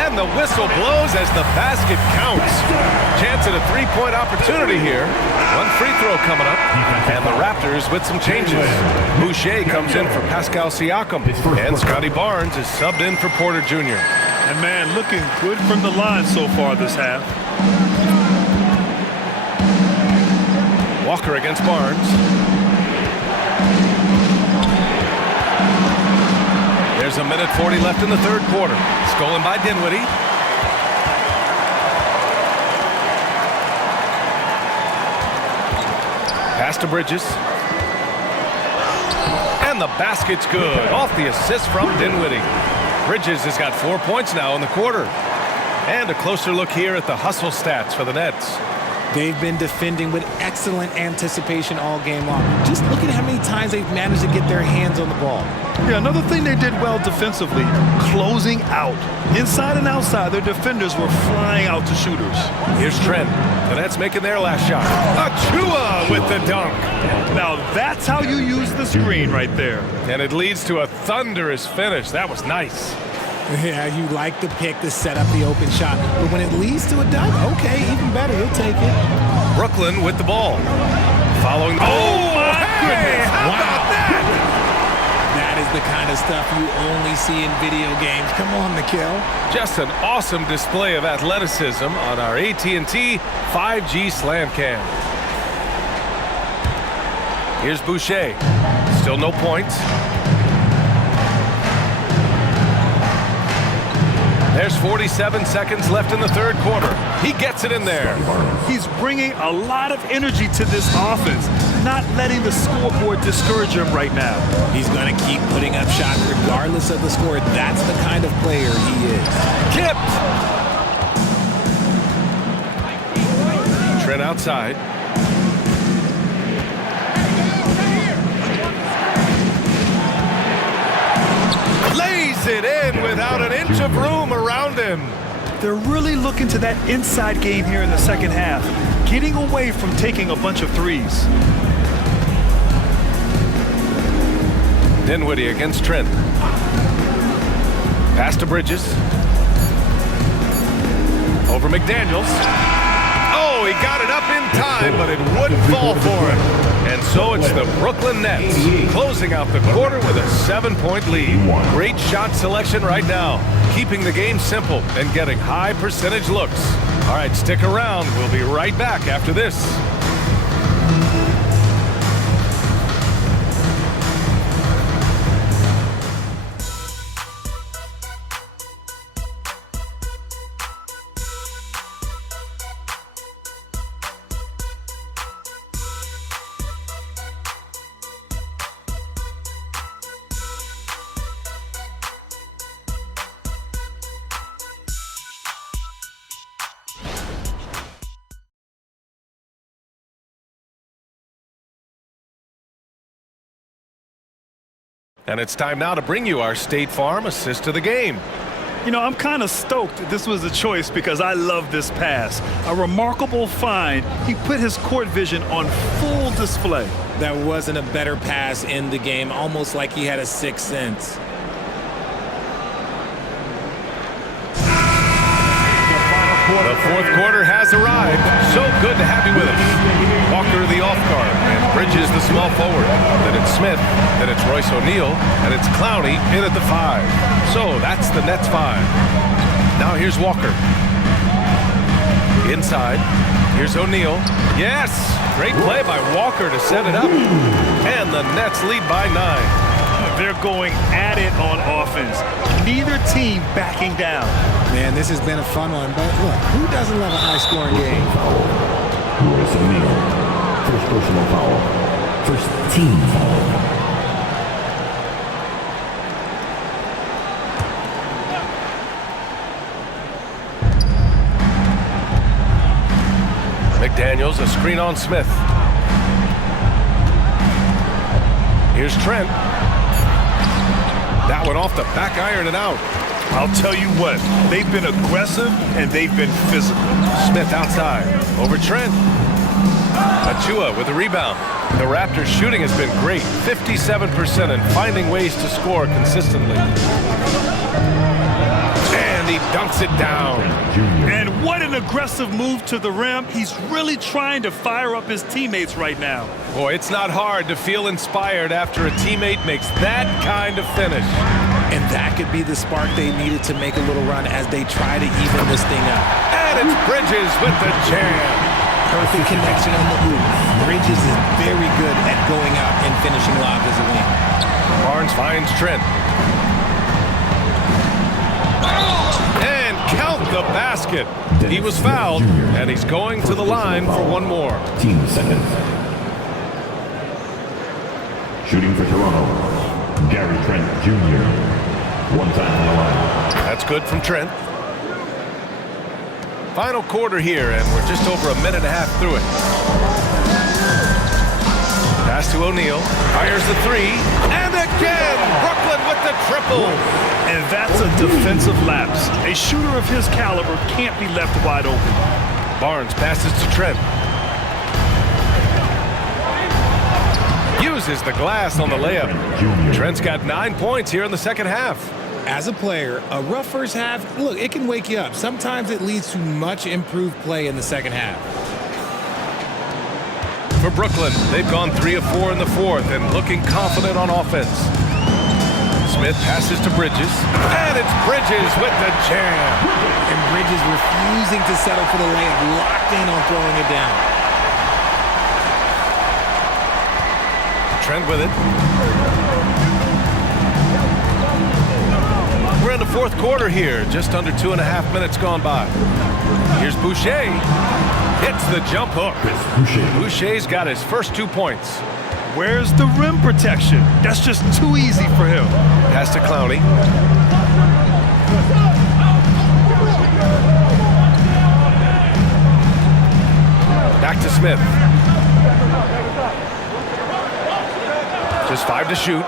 And the whistle blows as the basket counts. Chance at a 3-point opportunity here. 1 free throw coming up. And the Raptors with some changes. Boucher comes in for Pascal Siakam. And Scotty Barnes is subbed in for Porter Jr. And man, looking good from the line so far this half. Walker against Barnes. There's a minute 40 left in the third quarter. Stolen by Dinwiddie. Pass to Bridges. And the basket's good. Off the assist from Dinwiddie. Bridges has got 4 points now in the quarter. And a closer look here at the hustle stats for the Nets. They've been defending with excellent anticipation all game long. Just look at how many times they've managed to get their hands on the ball. Yeah, another thing they did well defensively, closing out. Inside and outside, their defenders were flying out to shooters. Here's Trent. The Nets making their last shot. Achua with the dunk. Now that's how you use the screen right there. And it leads to a thunderous finish. That was nice. Yeah, you like the pick to set up the open shot. But when it leads to a dunk, okay, even better, you'll take it. Brooklyn with the ball. Following the... Oh, my goodness. How about that? That is the kind of stuff you only see in video games. Come on, Mikhail. Just an awesome display of athleticism on our AT&T 5G Slam Cam. Here's Boucher. Still no points. There's 47 seconds left in the third quarter. He gets it in there. He's bringing a lot of energy to this offense, not letting the scoreboard discourage him right now. He's going to keep putting up shots regardless of the score. That's the kind of player he is. Tipped. Trent outside. Lays it in without an inch of room around him. They're really looking to that inside game here in the second half, getting away from taking a bunch of threes. Dinwiddie against Trent. Pass to Bridges. Over McDaniels. Oh, he got it up in time, but it wouldn't fall for him. And so it's the Brooklyn Nets closing out the quarter with a 7-point lead. Great shot selection right now, keeping the game simple and getting high percentage looks. All right, stick around. We'll be right back after this. And it's time now to bring you our State Farm assist of the game. You know, I'm kind of stoked this was a choice because I love this pass. A remarkable find. He put his court vision on full display. That wasn't a better pass in the game, almost like he had a sixth sense. The fourth quarter has arrived. So good to have you with us. Walker the off guard, and Bridges the small forward. Then it's Smith, then it's Royce O'Neal, and it's Clowney in at the 5. So that's the Nets 5. Now here's Walker. Inside, here's O'Neal. Yes! Great play by Walker to set it up. And the Nets lead by 9. They're going at it on offense. Neither team backing down. Man, this has been a fun one, but look, who doesn't love a high-scoring game? Royce O'Neal. First personal foul. First team foul. McDaniels, a screen on Smith. Here's Trent. That one off the back iron and out. I'll tell you what, they've been aggressive and they've been physical. Smith outside, over Trent. Achua with the rebound. The Raptors shooting has been great, 57%, and finding ways to score consistently. And he dunks it down. And what an aggressive move to the rim. He's really trying to fire up his teammates right now. Boy, it's not hard to feel inspired after a teammate makes that kind of finish. And that could be the spark they needed to make a little run as they try to even this thing up. And it's Bridges with the jam. Perfect connection on the move. Bridges is very good at going up and finishing lobs as a wing. Barnes finds Trent. And count the basket. He was fouled, and he's going to the line for one more. Team seconds. Shooting for Toronto, Gary Trent Jr. One time on the line. That's good from Trent. Final quarter here, and we're just over a minute and a half through it. Pass to O'Neal. Fires the 3. And again, Brooklyn with the triple. And that's a defensive lapse. A shooter of his caliber can't be left wide open. Barnes passes to Trent. Uses the glass on the layup. Trent's got 9 points here in the second half. As a player, a rough first half, look, it can wake you up. Sometimes it leads to much improved play in the second half. For Brooklyn, they've gone 3 of 4 in the fourth and looking confident on offense. Smith passes to Bridges, and it's Bridges with the jam. And Bridges refusing to settle for the layup, locked in on throwing it down. Trent with it. We're in the fourth quarter here, just under 2.5 minutes gone by. Here's Boucher. Hits the jump hook. Boucher's got his first 2 points. Where's the rim protection? That's just too easy for him. Pass to Clowney. Back to Smith. Just 5 to shoot.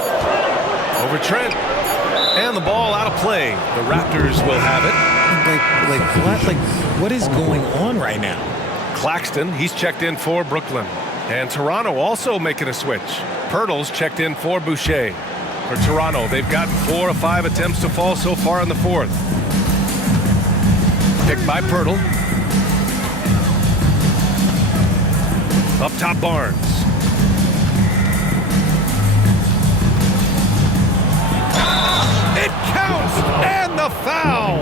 Over Trent. And the ball out of play. The Raptors will have it. What is going on right now? Claxton, he's checked in for Brooklyn. And Toronto also making a switch. Pirtle's checked in for Boucher. For Toronto, they've gotten 4 of 5 attempts to fall so far in the fourth. Picked by Pirtle. Up top, Barnes. It counts, and the foul.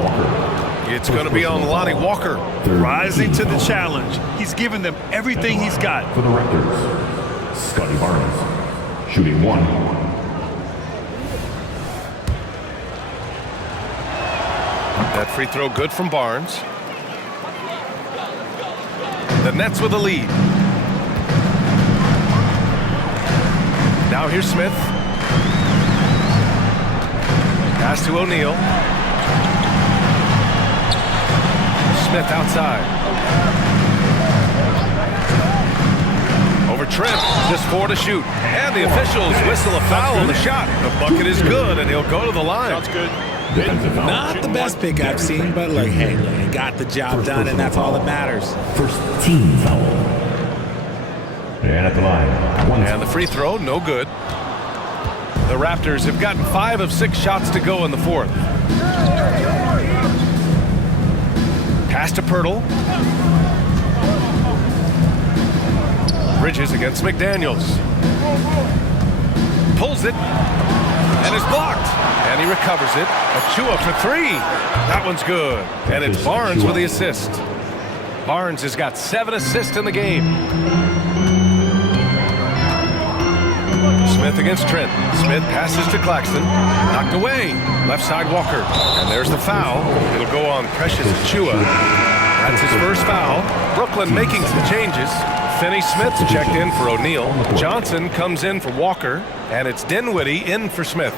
It's going to be on Lonnie Walker. Rising to the challenge. He's given them everything he's got. For the Raptors, Scotty Barnes, shooting 1. That free throw good from Barnes. The Nets with the lead. Now here's Smith. Pass to O'Neal. Smith outside. Over Trent, just 4 to shoot. And the officials whistle a foul on the shot. The bucket is good, and he'll go to the line. That's good. Not the best pick I've seen, but look, hey, he got the job done, and that's all that matters. First team foul. And at the line, 1. And the free throw, no good. The Raptors have gotten 5 of 6 shots to go in the fourth. Pass to Pirtle. Bridges against McDaniels. Pulls it. And is blocked. And he recovers it. Achua for 3. That one's good. And it's Barnes with the assist. Barnes has got 7 assists in the game. Smith against Trent. Smith passes to Claxton. Knocked away. Left side Walker. And there's the foul. It'll go on Precious Achua. That's his first foul. Brooklyn making some changes. Finney Smith checked in for O'Neal. Johnson comes in for Walker. And it's Dinwiddie in for Smith.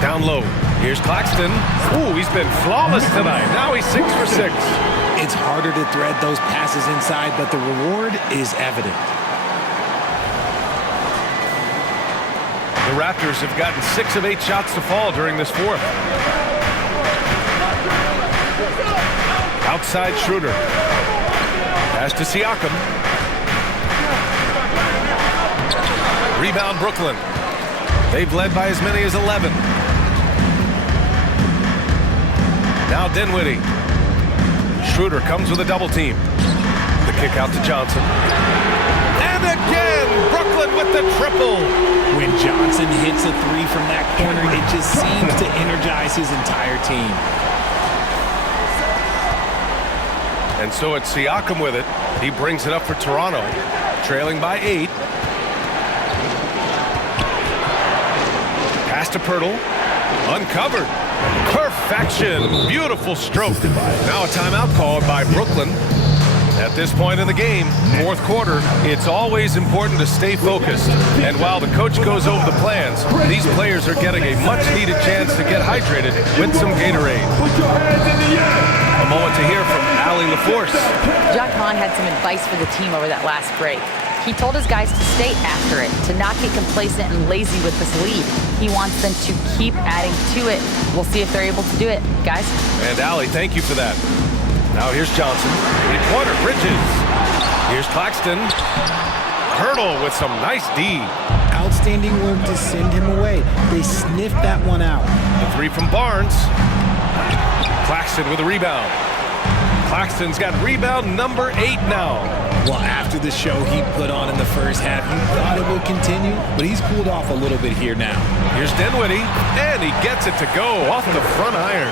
Down low. Here's Claxton. Ooh, he's been flawless tonight. Now he's 6 for 6. It's harder to thread those passes inside, but the reward is evident. The Raptors have gotten 6 of 8 shots to fall during this fourth. Outside Schroeder. Pass to Siakam. Rebound Brooklyn. They've led by as many as 11. Now Dinwiddie. Schroeder comes with a double team. The kick out to Johnson. And again, Brooklyn with the triple. When Johnson hits a 3 from that corner, it just seems to energize his entire team. And so it's Siakam with it. He brings it up for Toronto, trailing by 8. Pass to Pirtle. Uncovered. Perfection. Beautiful stroke. Now a timeout called by Brooklyn. At this point in the game, fourth quarter, it's always important to stay focused. And while the coach goes over the plans, these players are getting a much-needed chance to get hydrated with some Gatorade. A moment to hear from Allie LaForce. Jacques Vaughn had some advice for the team over that last break. He told his guys to stay after it, to not get complacent and lazy with this lead. He wants them to keep adding to it. We'll see if they're able to do it, guys. And Allie, thank you for that. Now here's Johnson. Three-pointer, Bridges. Here's Claxton. Pirtle with some nice D. Outstanding work to send him away. They sniffed that one out. The 3 from Barnes. Claxton with a rebound. Claxton's got rebound number 8 now. Well, after the show he put on in the first half, you thought it would continue, but he's cooled off a little bit here now. Here's Dinwiddie, and he gets it to go off the front iron.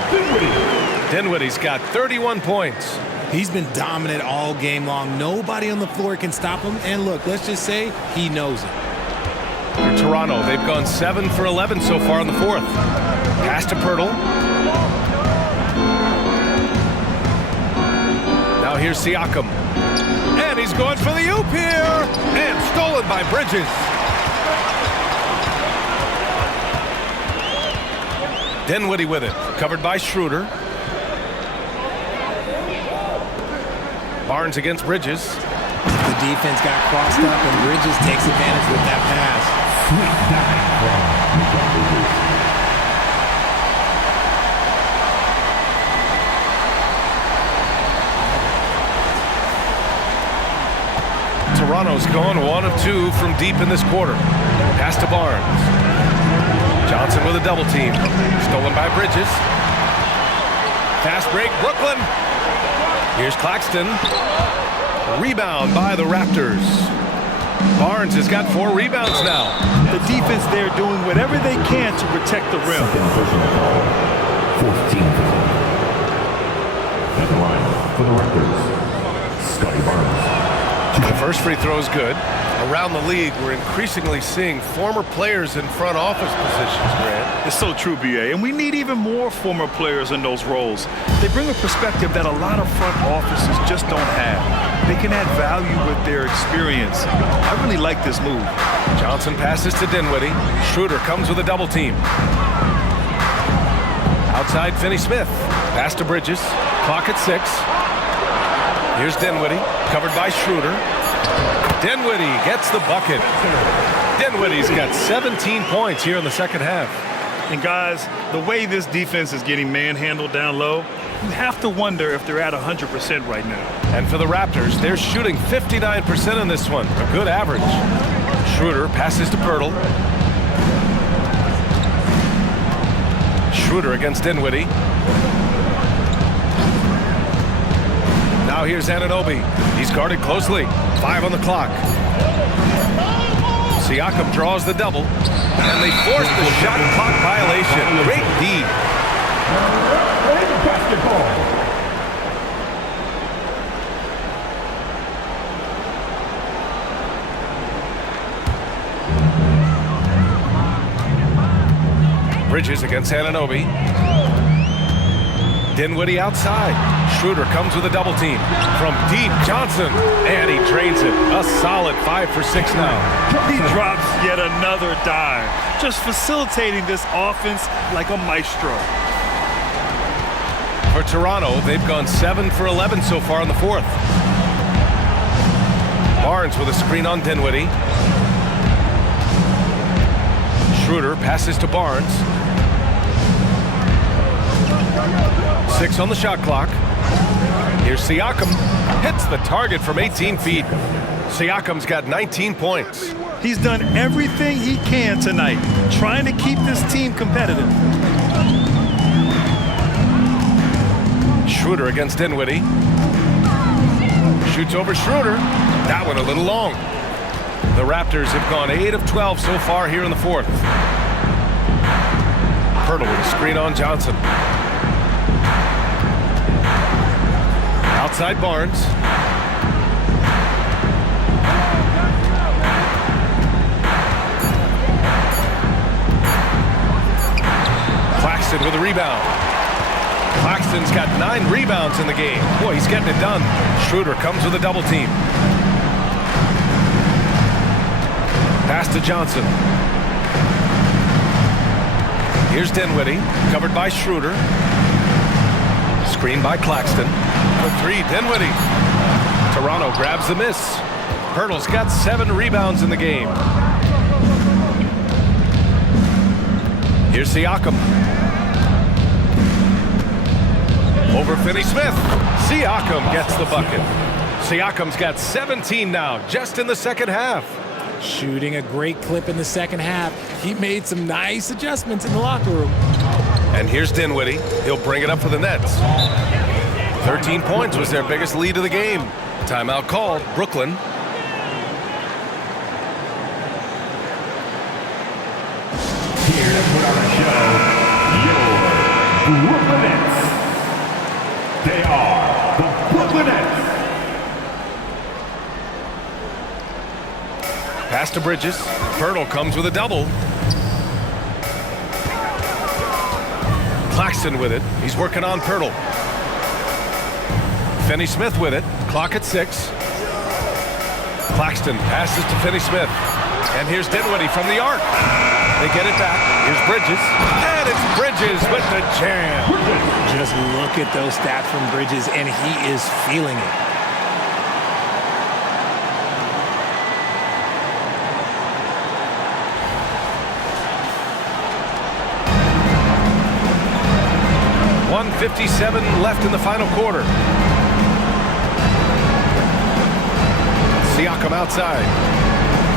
Dinwiddie's got 31 points. He's been dominant all game long. Nobody on the floor can stop him, and look, let's just say he knows it. For Toronto, they've gone 7 for 11 so far in the fourth. Pass to Pirtle. Now here's Siakam. And he's going for the oop here. And stolen by Bridges. Dinwiddie with it. Covered by Schroeder. Barnes against Bridges. The defense got crossed up, and Bridges takes advantage with that pass. Sweet dive from MACAU Bridges. Toronto's gone 1 of 2 from deep in this quarter. Pass to Barnes. Johnson with a double team. Stolen by Bridges. Fast break, Brooklyn. Here's Claxton. Rebound by the Raptors. Barnes has got 4 rebounds now. The defense there doing whatever they can to protect the rim. Second personal foul. 14th foul. At the line for the Raptors, Scotty Barnes. The first free throw is good. Around the league, we're increasingly seeing former players in front office positions, Grant. It's so true, BA, and we need even more former players in those roles. They bring a perspective that a lot of front offices just don't have. They can add value with their experience. I really like this move. Johnson passes to Dinwiddie. Schroeder comes with a double team. Outside, Finney-Smith. Pass to Bridges. Clock at 6. Here's Dinwiddie, covered by Schroeder. Dinwiddie gets the bucket. Dinwiddie's got 17 points here in the second half. And guys, the way this defense is getting manhandled down low, you have to wonder if they're at 100% right now. And for the Raptors, they're shooting 59% in this one, a good average. Schroeder passes to Pirtle. Schroeder against Dinwiddie. Now here's Anunoby. He's guarded closely. 5 on the clock. Siakam draws the double. And they force the shot clock violation. Great D. Basketball. Bridges against Anunoby. Dinwiddie outside. Schroeder comes with a double team. From deep, Johnson. And he drains it. A solid 5 for 6 now. He drops yet another dive. Just facilitating this offense like a maestro. For Toronto, they've gone 7 for 11 so far in the fourth. Barnes with a screen on Dinwiddie. Schroeder passes to Barnes. 6 on the shot clock. Here's Siakam. Hits the target from 18 feet. Siakam's got 19 points. He's done everything he can tonight, trying to keep this team competitive. Schroeder against Dinwiddie. Shoots over Schroeder. That one a little long. The Raptors have gone 8 of 12 so far here in the fourth. Pirtle with a screen on Johnson. Outside Barnes. Claxton with a rebound. Claxton's got 9 rebounds in the game. Boy, he's getting it done. Schroeder comes with a double team. Pass to Johnson. Here's Dinwiddie, covered by Schroeder. Screen by Claxton. For 3, Dinwiddie. Toronto grabs the miss. Pirtle's got 7 rebounds in the game. Here's Siakam. Over Finney-Smith. Siakam gets the bucket. Siakam's got 17 now, just in the second half. Shooting a great clip in the second half. He made some nice adjustments in the locker room. And here's Dinwiddie. He'll bring it up for the Nets. 13 points was their biggest lead of the game. Timeout called, Brooklyn. Here to put on a show, your Brooklyn Nets. They are the Brooklyn Nets. Pass to Bridges. Pirtle comes with a double. Claxton with it. He's working on Pirtle. Finney-Smith with it. Clock at 6. Claxton passes to Finney-Smith. And here's Dinwiddie from the arc. They get it back. Here's Bridges. And it's Bridges with the jam. Just look at those stats from Bridges, and he is feeling it. 1:57 left in the final quarter. Siakam outside.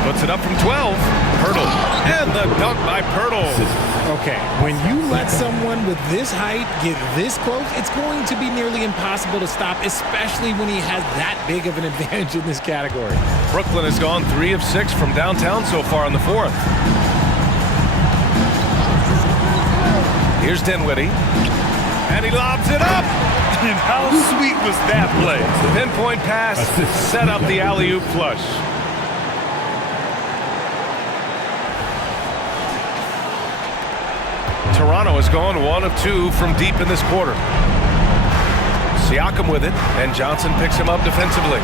Puts it up from 12. Pirtle. And the dunk by Pirtle. Okay, when you let someone with this height get this close, it's going to be nearly impossible to stop, especially when he has that big of an advantage in this category. Brooklyn has gone 3 of 6 from downtown so far in the fourth. Here's Dinwiddie. And he lobs it up. And how sweet was that play? Pinpoint pass, set up the alley-oop flush. Toronto has gone 1 of 2 from deep in this quarter. Siakam with it, and Johnson picks him up defensively.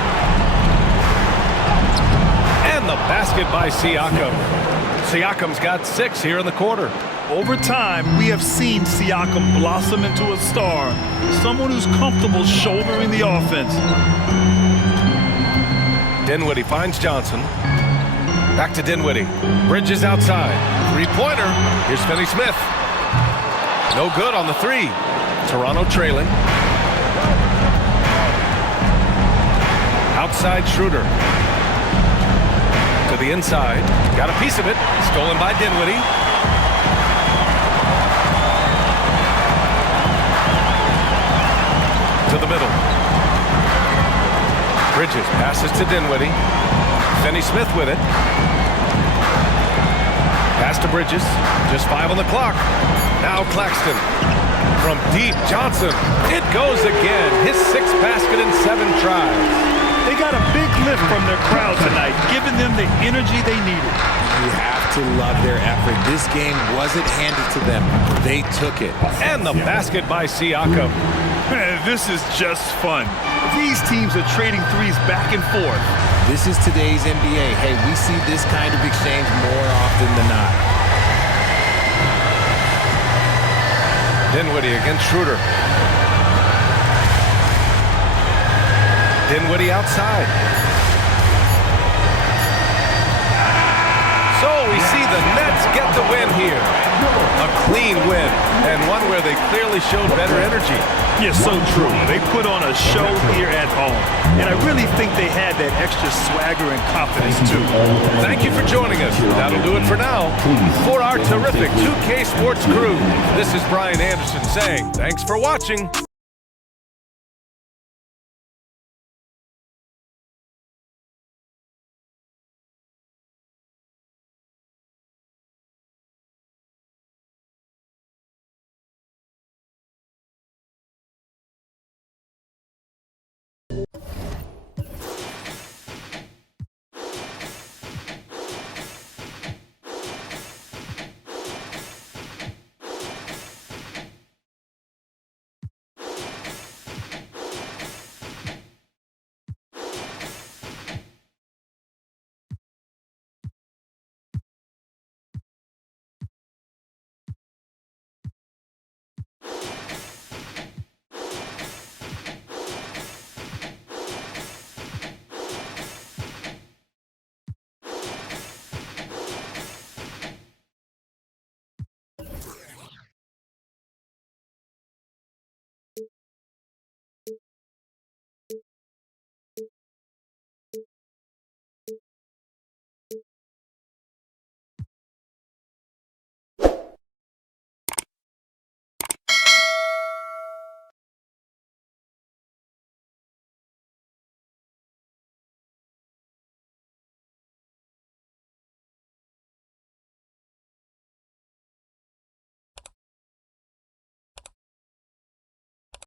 And the basket by Siakam. Siakam's got 6 here in the quarter. Over time, we have seen Siakam blossom into a star, someone who's comfortable shouldering the offense. Dinwiddie finds Johnson. Back to Dinwiddie. Bridges outside. Three-pointer. Here's Finney-Smith. No good on the 3. Toronto trailing. Outside Schroeder. To the inside. Got a piece of it. Stolen by Dinwiddie. To the middle. Bridges passes to Dinwiddie. Finney-Smith with it. Pass to Bridges. Just 5 on the clock. Now Claxton. From deep, Johnson. It goes again. His 6th basket in 7 tries. They got a big lift from their crowd tonight, giving them the energy they needed. You have to love their effort. This game wasn't handed to them. They took it. And the basket by Siakam. This is just fun. These teams are trading threes back and forth. This is today's NBA. Hey, we see this kind of exchange more often than not. Dinwiddie against Schroeder. Dinwiddie outside. So we see the Nets get the win here. A clean win, and one where they clearly showed better energy. Yeah, so true. They put on a show here at home, and I really think they had that extra swagger and confidence too. Thank you for joining us. That'll do it for now. For our terrific 2K Sports crew, this is Brian Anderson saying thanks for watching.